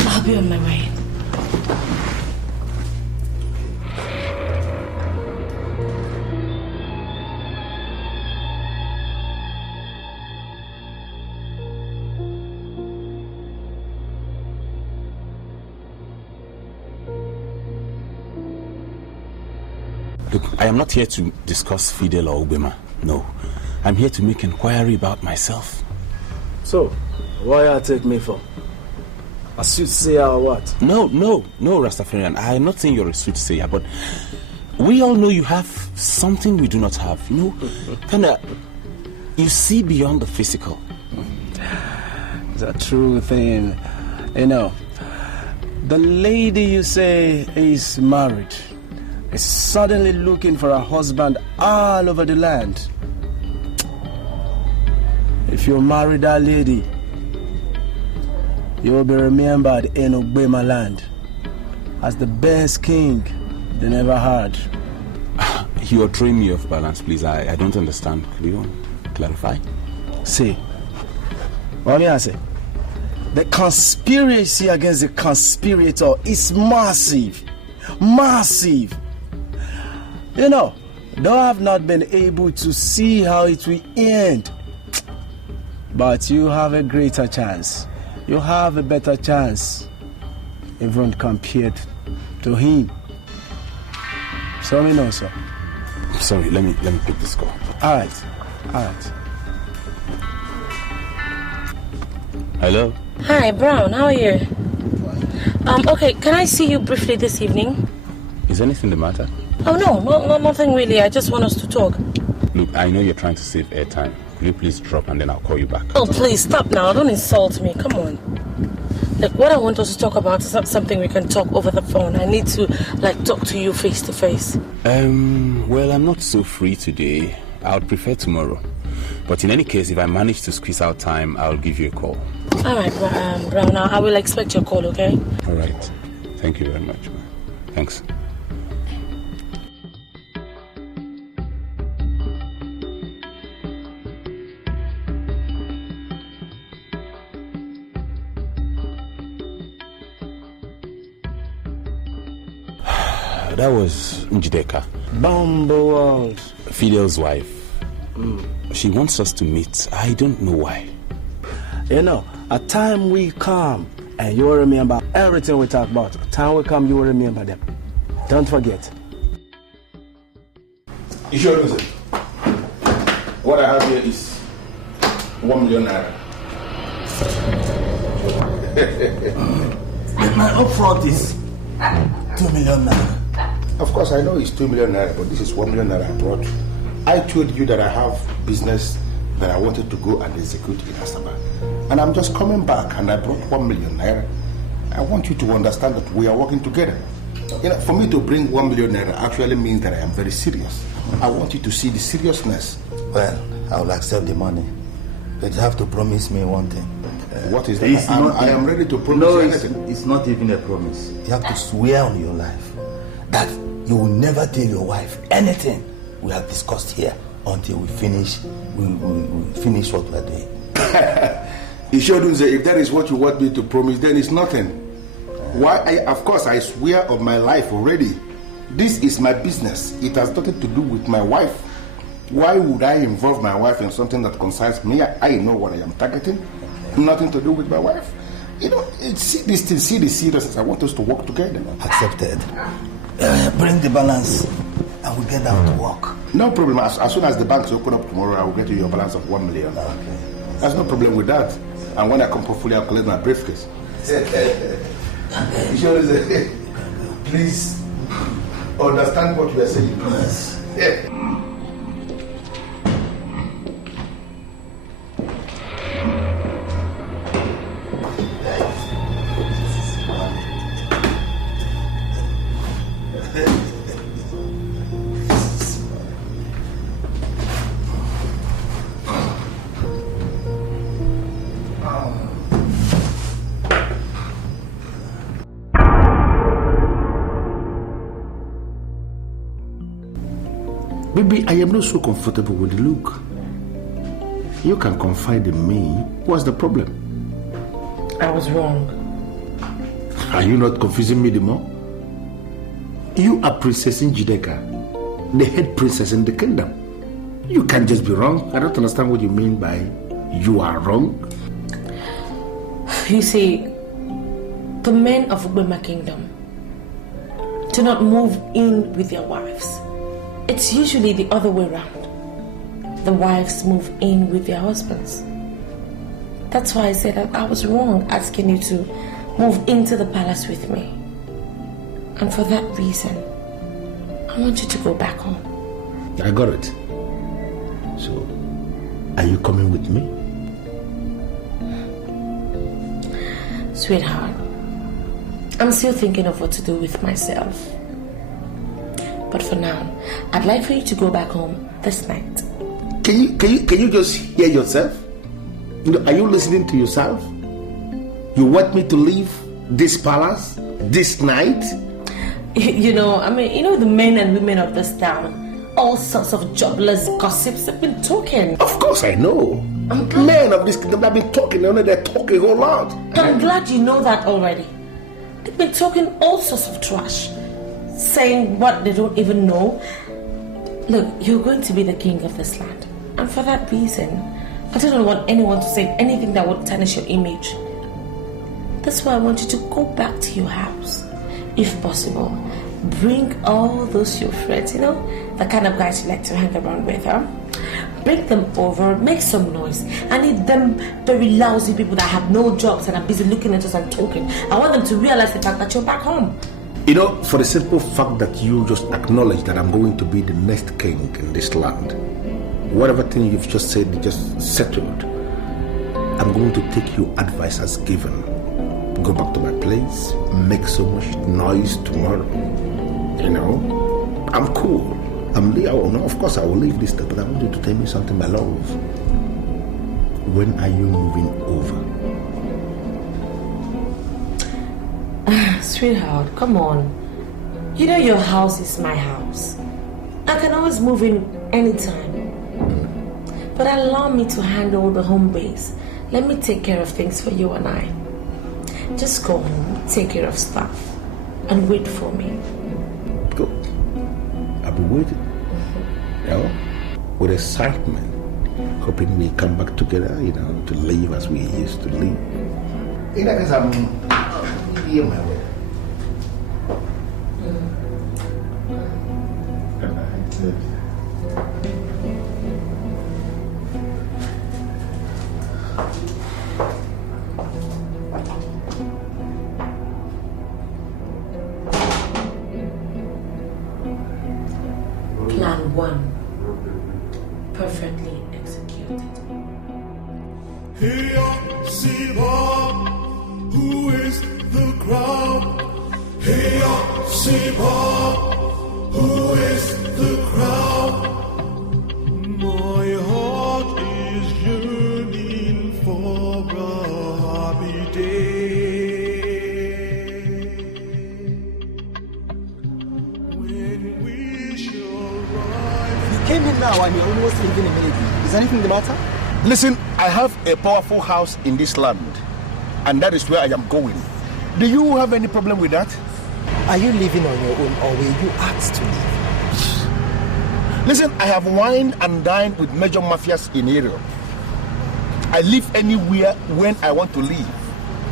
I'll be on my way. Look, I am not here to discuss Fidel or Ugboma. No. I'm here to make inquiry about myself. So, why you take me for? A soothsayer or what? No, Rastafarian. I am not saying you're a soothsayer, but we all know you have something we do not have. You know, kinda, you see beyond the physical. It's a true thing. You know, the lady you say is married is suddenly looking for a husband all over the land. If you marry that lady, you will be remembered in Ugboma land as the best king they never had. You are throwing me off balance, please. I don't understand. Could you clarify? See, what may I say? The conspiracy against the conspirator is massive. Massive. You know, though I've not been able to see how it will end, but you have a greater chance. You have a better chance, even compared to him. So me know, sir. Sorry, let me pick this call. All right. Hello. Hi, Brown. How are you? Okay, can I see you briefly this evening? Is anything the matter? Oh no, nothing really. I just want us to talk. Look, I know you're trying to save airtime. Could you please drop and then I'll call you back? Oh, please stop now. Don't insult me. Come on. Look, what I want us to talk about is not something we can talk over the phone. I need to, talk to you face to face. Well, I'm not so free today. I would prefer tomorrow. But in any case, if I manage to squeeze out time, I'll give you a call. All right, Brown. I will expect your call, okay? All right. Thank you very much. Thanks. That was Njideka. Bumble Fidel's wife. She wants us to meet. I don't know why. You know, a time will come and you will remember everything we talk about. A time will come, you will remember them. Don't forget. You sure lose it? What I have here is 1 million naira. My upfront is 2 million naira. Of course, I know it's 2 million naira, but this is 1 million naira I brought. I told you that I have business that I wanted to go and execute in Asaba. And I'm just coming back and I brought 1 million naira. I want you to understand that we are working together. You know, for me to bring 1 million naira actually means that I am very serious. I want you to see the seriousness. Well, I will accept the money. But you have to promise me one thing. What is that? I am ready to promise you anything. It's not even a promise. You have to swear on your life that you will never tell your wife anything we have discussed here until we finish what we are doing. Ugezu, if that is what you want me to promise, then it's nothing. Why? Of course, I swear on my life already. This is my business. It has nothing to do with my wife. Why would I involve my wife in something that concerns me? I know what I am targeting. Nothing to do with my wife. You know, see this thing, see the seriousness. I want us to work together. Accepted. Bring the balance and we'll get down to work. No problem. As soon as the banks open up tomorrow, I will get you your balance of 1 million. Okay. There's no problem with that. And when I come hopefully I'll collect my briefcase. Please understand what we are saying. Yes. Baby, I am not so comfortable with the look. You can confide in me. What's the problem? I was wrong. Are you not confusing me anymore? You are Princess Njideka, the head princess in the kingdom. You can't just be wrong. I don't understand what you mean by you are wrong. You see, the men of Ugboma kingdom do not move in with their wives. It's usually the other way around. The wives move in with their husbands. That's why I said that I was wrong asking you to move into the palace with me. And for that reason, I want you to go back home. I got it. So, are you coming with me? Sweetheart, I'm still thinking of what to do with myself. But for now, I'd like for you to go back home this night. Can you just hear yourself? Are you listening to yourself? You want me to leave this palace this night? You know the men and women of this town, all sorts of jobless gossips have been talking. Of course I know. Men of this kingdom have been talking, they're talking a whole lot. I'm glad you know that already. They've been talking all sorts of trash, saying what they don't even know. Look, you're going to be the king of this land. And for that reason, I don't want anyone to say anything that would tarnish your image. That's why I want you to go back to your house. If possible, bring all those your friends, the kind of guys you like to hang around with, huh? Bring them over, make some noise. I need them very lousy people that have no jobs and are busy looking at us and talking. I want them to realize the fact that you're back home. For the simple fact that you just acknowledge that I'm going to be the next king in this land, whatever thing you've just said, just settled. I'm going to take your advice as given. Go back to my place, make so much noise tomorrow. I'm cool. Of course I will leave this stuff, but I want you to tell me something, my love. when are you moving over? Sweetheart, come on. You know your house is my house. I can always move in anytime. But allow me to handle the home base. Let me take care of things for you and I. Just go home, take care of stuff, and wait for me. Good. I'll be waiting. With excitement, hoping we come back together, to live as we used to live. In that case, I'm here my way. Plan 1. Perfectly executed. Here, Siva, who is the crown? Here, Siva, who is the crown? My heart is yearning for a happy day when we shall rise. You came in now and you're almost leaving immediately. Is anything the matter? Listen, I have a powerful house in this land, and that is where I am going. Do you have any problem with that? Are you living on your own, or were you asked to live? Listen, I have wined and dined with major mafias in Europe. I live anywhere when I want to live.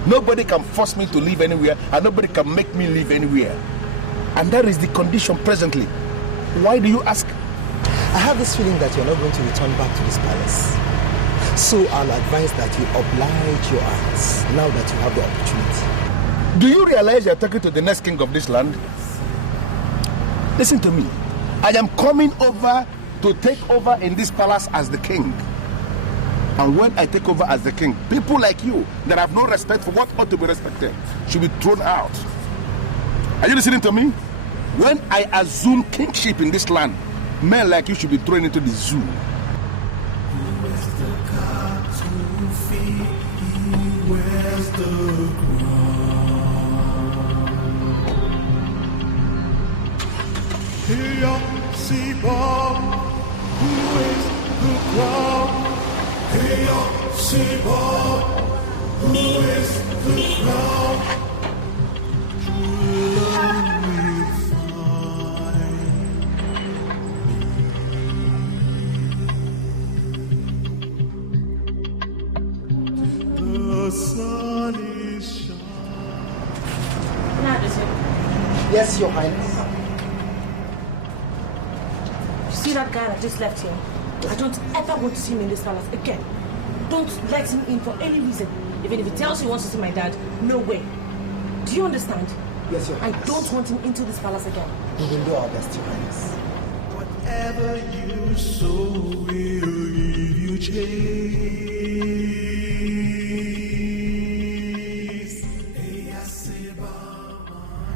Nobody can force me to live anywhere, and nobody can make me live anywhere. And that is the condition presently. Why do you ask? I have this feeling that you're not going to return back to this palace. So I'll advise that you oblige your eyes now that you have the opportunity. Do you realize you're talking to the next king of this land? Listen to me. I am coming over to take over in this palace as the king. And when I take over as the king, people like you that have no respect for what ought to be respected should be thrown out. Are you listening to me? When I assume kingship in this land, men like you should be thrown into the zoo. Where's the crown? Here, Siva, who is the crown? Here, Siva, who is the crown? True love will find me. The sun is shining. Nnadozie. Yes, Your Highness. You see that guy that just left here? I don't ever want to see him in this palace again. Don't let him in for any reason. Even if he tells you he wants to see my dad, no way. Do you understand? Yes, Your Highness. I don't want him into this palace again. We will do our best, Your Highness. Whatever you sow will give you chase.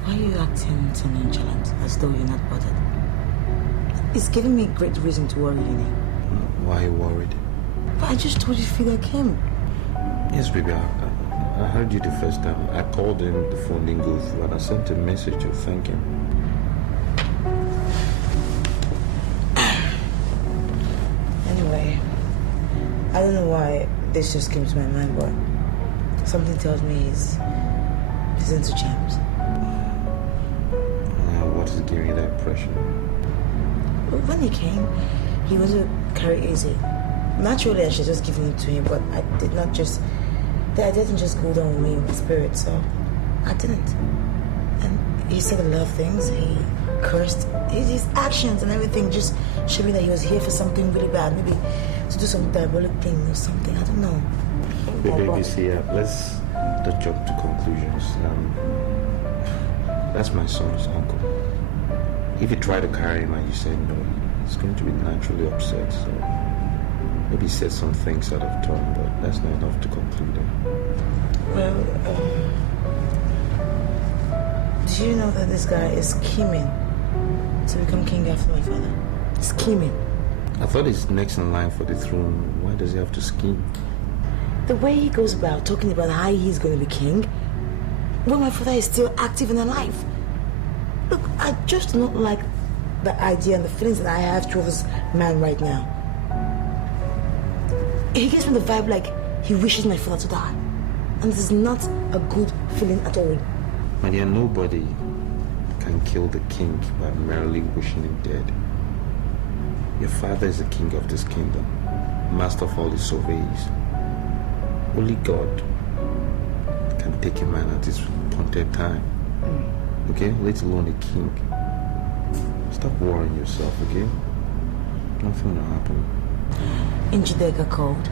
Why are you acting so nonchalant, as though you're not bothered? It's giving me great reason to worry, Lily. Why are you worried? But I just told you Fidel came. Yes, baby, I heard you the first time. I called him, the phone didn't go through, and I sent a message to thank him. Anyway, I don't know why this just came to my mind, but something tells me he's into James. What is giving you that impression? When he came, he wasn't carry easy. Naturally, I should just give it to him, but I didn't just go down with me in my spirit, so I didn't. And he said a lot of things. He cursed. His actions and everything just showed me that he was here for something really bad, maybe to do some diabolic thing or something. I don't know. Baby, see, let's not jump to conclusions. That's my son's uncle. If you try to carry him and you say no, he's going to be naturally upset. So maybe he said some things out of turn, but that's not enough to conclude him. Well, do you know that this guy is scheming to become king after my father? Scheming. I thought he's next in line for the throne. Why does he have to scheme? The way he goes about talking about how he's going to be king, when my father is still active and alive. Look, I just do not like the idea and the feelings that I have towards this man right now. He gives me the vibe like he wishes my father to die. And this is not a good feeling at all. My dear, nobody can kill the king by merely wishing him dead. Your father is the king of this kingdom, master of all his surveys. Only God can take a man at his appointed time. Okay? Let alone a king. Stop worrying yourself, okay? Nothing will happen. Njideka called.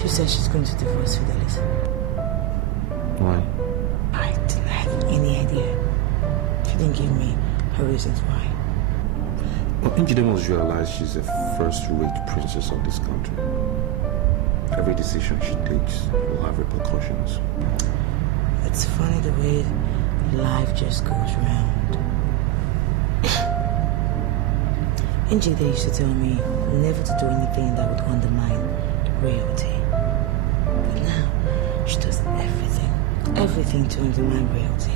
She said she's going to divorce Fidelis. Why? I didn't have any idea. She didn't give me her reasons why. Well, Njideka must realize she's a first-rate princess of this country. Every decision she takes will have repercussions. It's funny the way life just goes round. Njideka used to tell me never to do anything that would undermine royalty. But now, she does everything to undermine royalty.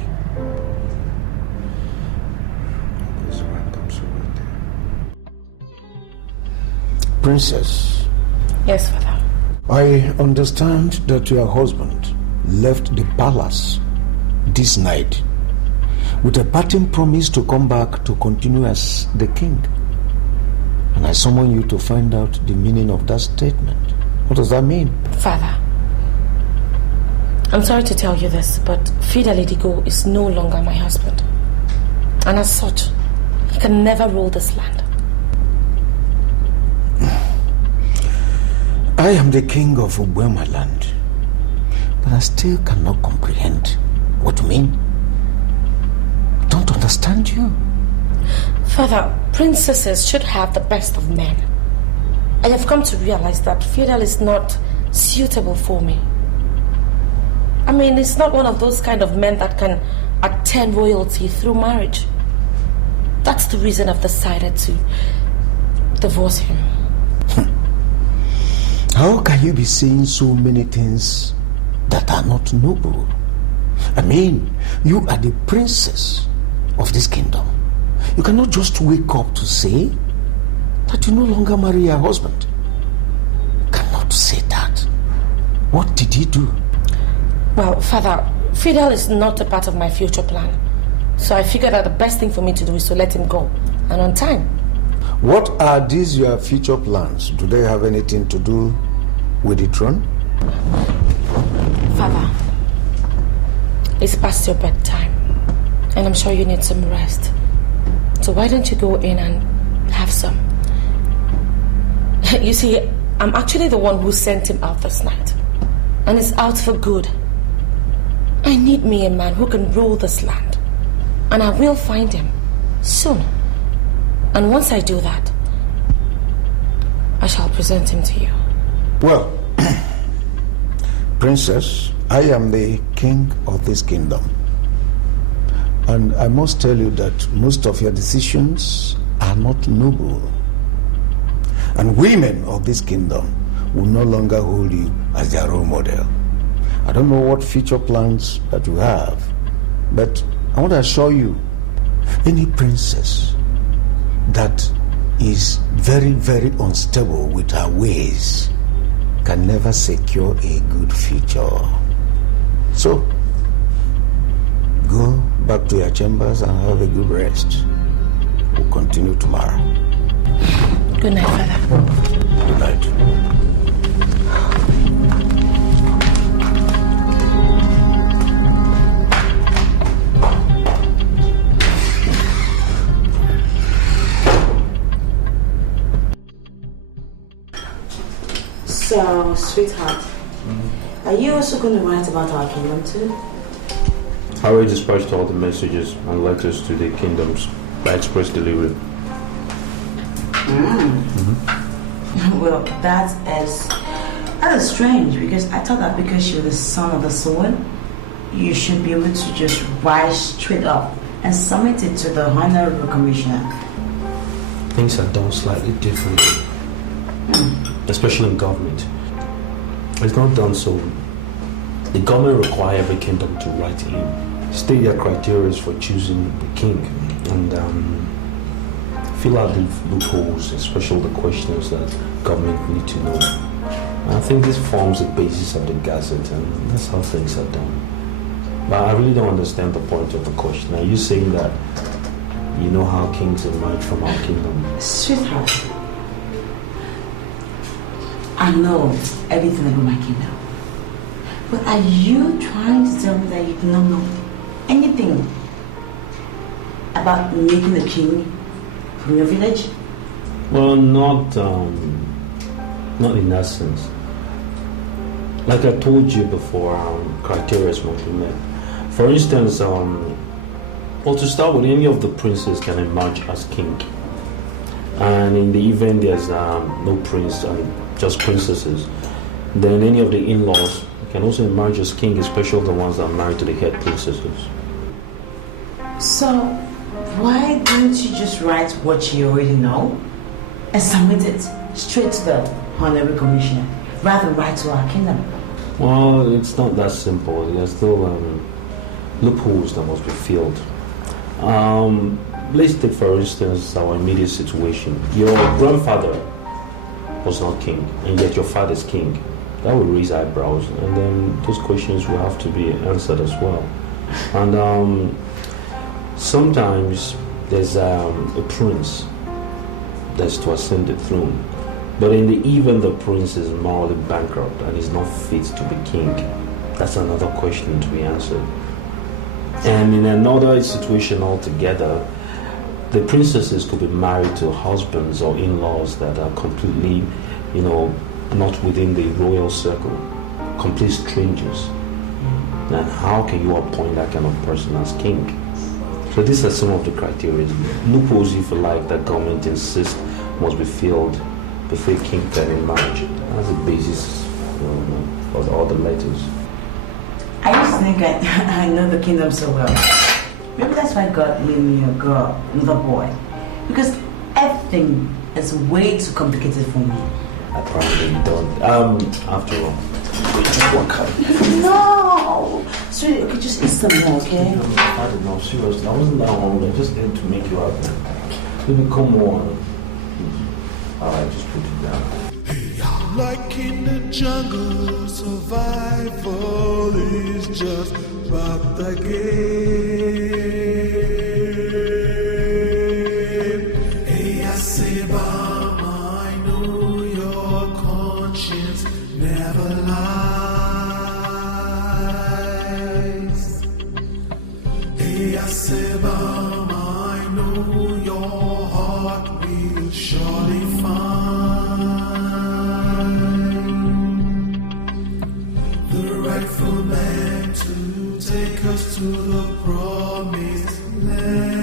Princess. Yes, Father. I understand that your husband left the palace this night with a parting promise to come back to continue as the king. And I summon you to find out the meaning of that statement. What does that mean? Father, I'm sorry to tell you this, but Fidel is no longer my husband. And as such, he can never rule this land. I am the king of Ugboma land, but I still cannot comprehend what you mean. I don't understand you. Father, princesses should have the best of men. I have come to realize that Fidel is not suitable for me. I mean, he's not one of those kind of men that can attain royalty through marriage. That's the reason I've decided to divorce him. How can you be saying so many things that are not noble? I mean, you are the princess of this kingdom. You cannot just wake up to say that you no longer marry your husband. You cannot say that. What did he do? Well, Father, Fidel is not a part of my future plan. So I figured that the best thing for me to do is to let him go, and on time. What are these your future plans? Do they have anything to do with the throne? Father, it's past your bedtime, and I'm sure you need some rest. So why don't you go in and have some? You see, I'm actually the one who sent him out this night, and he's out for good. I need me a man who can rule this land, and I will find him soon. And once I do that, I shall present him to you. Well, Princess, I am the king of this kingdom. And I must tell you that most of your decisions are not noble. And women of this kingdom will no longer hold you as their role model. I don't know what future plans that you have, but I want to assure you, any princess that is very, very unstable with her ways can never secure a good future. So, go back to your chambers and have a good rest. We'll continue tomorrow. Good night, Father. Good night. So, sweetheart, are you also going to write about our kingdom too? I already dispatched all the messages and letters to the kingdoms by express delivery. Well, that is strange, because I thought that because you're the son of the soil, you should be able to just rise straight up and submit it to the Honorable Commissioner. Things are done slightly differently, especially in government. It's not done so. The government require every kingdom to write in, state their criteria for choosing the king, and fill out the loopholes, especially the questions that government need to know. I think this forms the basis of the Gazette, and that's how things are done. But I really don't understand the point of the question. Are you saying that you know how kings emerge from our kingdom? Sweetheart, I know everything about my kingdom. But are you trying to tell me that you do not know anything about making a king from your village? Well, not in that sense. Like I told you before, criteria must be met. For instance, well, to start with, any of the princes can emerge as king. And in the event there's no prince, just princesses, then any of the in-laws can also emerge as king, especially the ones that are married to the head princesses. So, why didn't you just write what you already know and submit it straight to the Honorary Commissioner, rather than write to our kingdom? Well, it's not that simple. There's still loopholes that must be filled. Let's take, for instance, our immediate situation. Your grandfather was not king, and yet your father's king. That would raise eyebrows, and then those questions will have to be answered as well. And sometimes there's a prince that's to ascend the throne, but in the event the prince is morally bankrupt and is not fit to be king, that's another question to be answered. And in another situation altogether, the princesses could be married to husbands or in-laws that are completely, not within the royal circle, complete strangers. And how can you appoint that kind of person as king? So these are some of the criteria. Loopholes, if you like, that government insists must be filled before a king can emerge. That's the basis for all the letters. I used to think I know the kingdom so well. Maybe that's why God made me a girl, not a boy. Because everything is way too complicated for me. I probably don't. After all, walk up. No! Sweetie, okay, just eat some more, okay? I don't know, seriously. I wasn't that hungry. I just had to make you happy. Baby, come on. Alright, just put it down. Like in the jungle, survival is just about the game. Hey, I say, Mama, I know your conscience never lies. Hey, I say, Mama, I know your heart will surely find rightful man to take us to the promised land.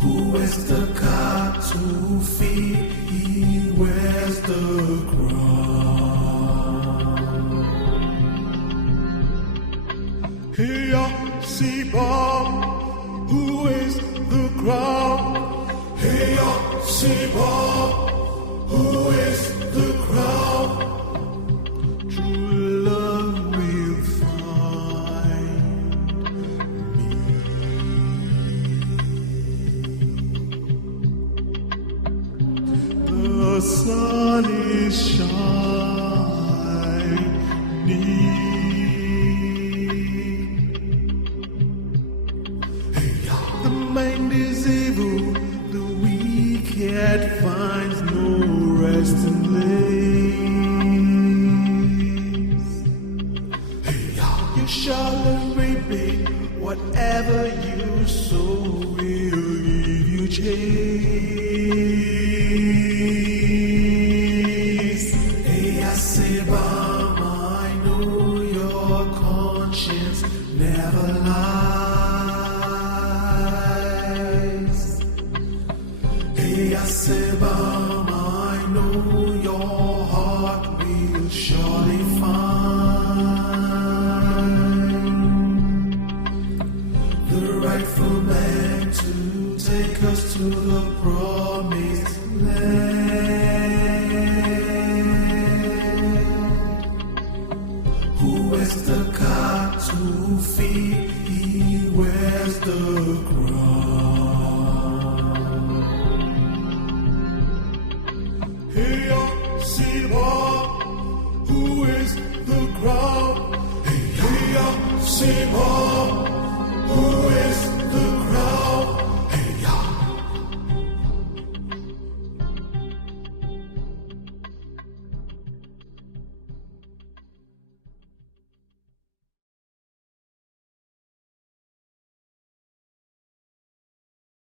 Who is the God to feed? He wears the crown. Hey, see Bob, who is the crown? Hey, see Bob, who is the crown? True love will find me. The sun is shining. The mind is evil, the wicked finds no resting place. You shall reap it, whatever you sow will give you chase. Hey, I say, Mama, I know your conscience never lies. Hey, I say, Mama, I know your heart will surely find the rightful man to take us to the promised land. battlefield he wears the crown. Hey, Siba, who is the crown? Hey, Siba.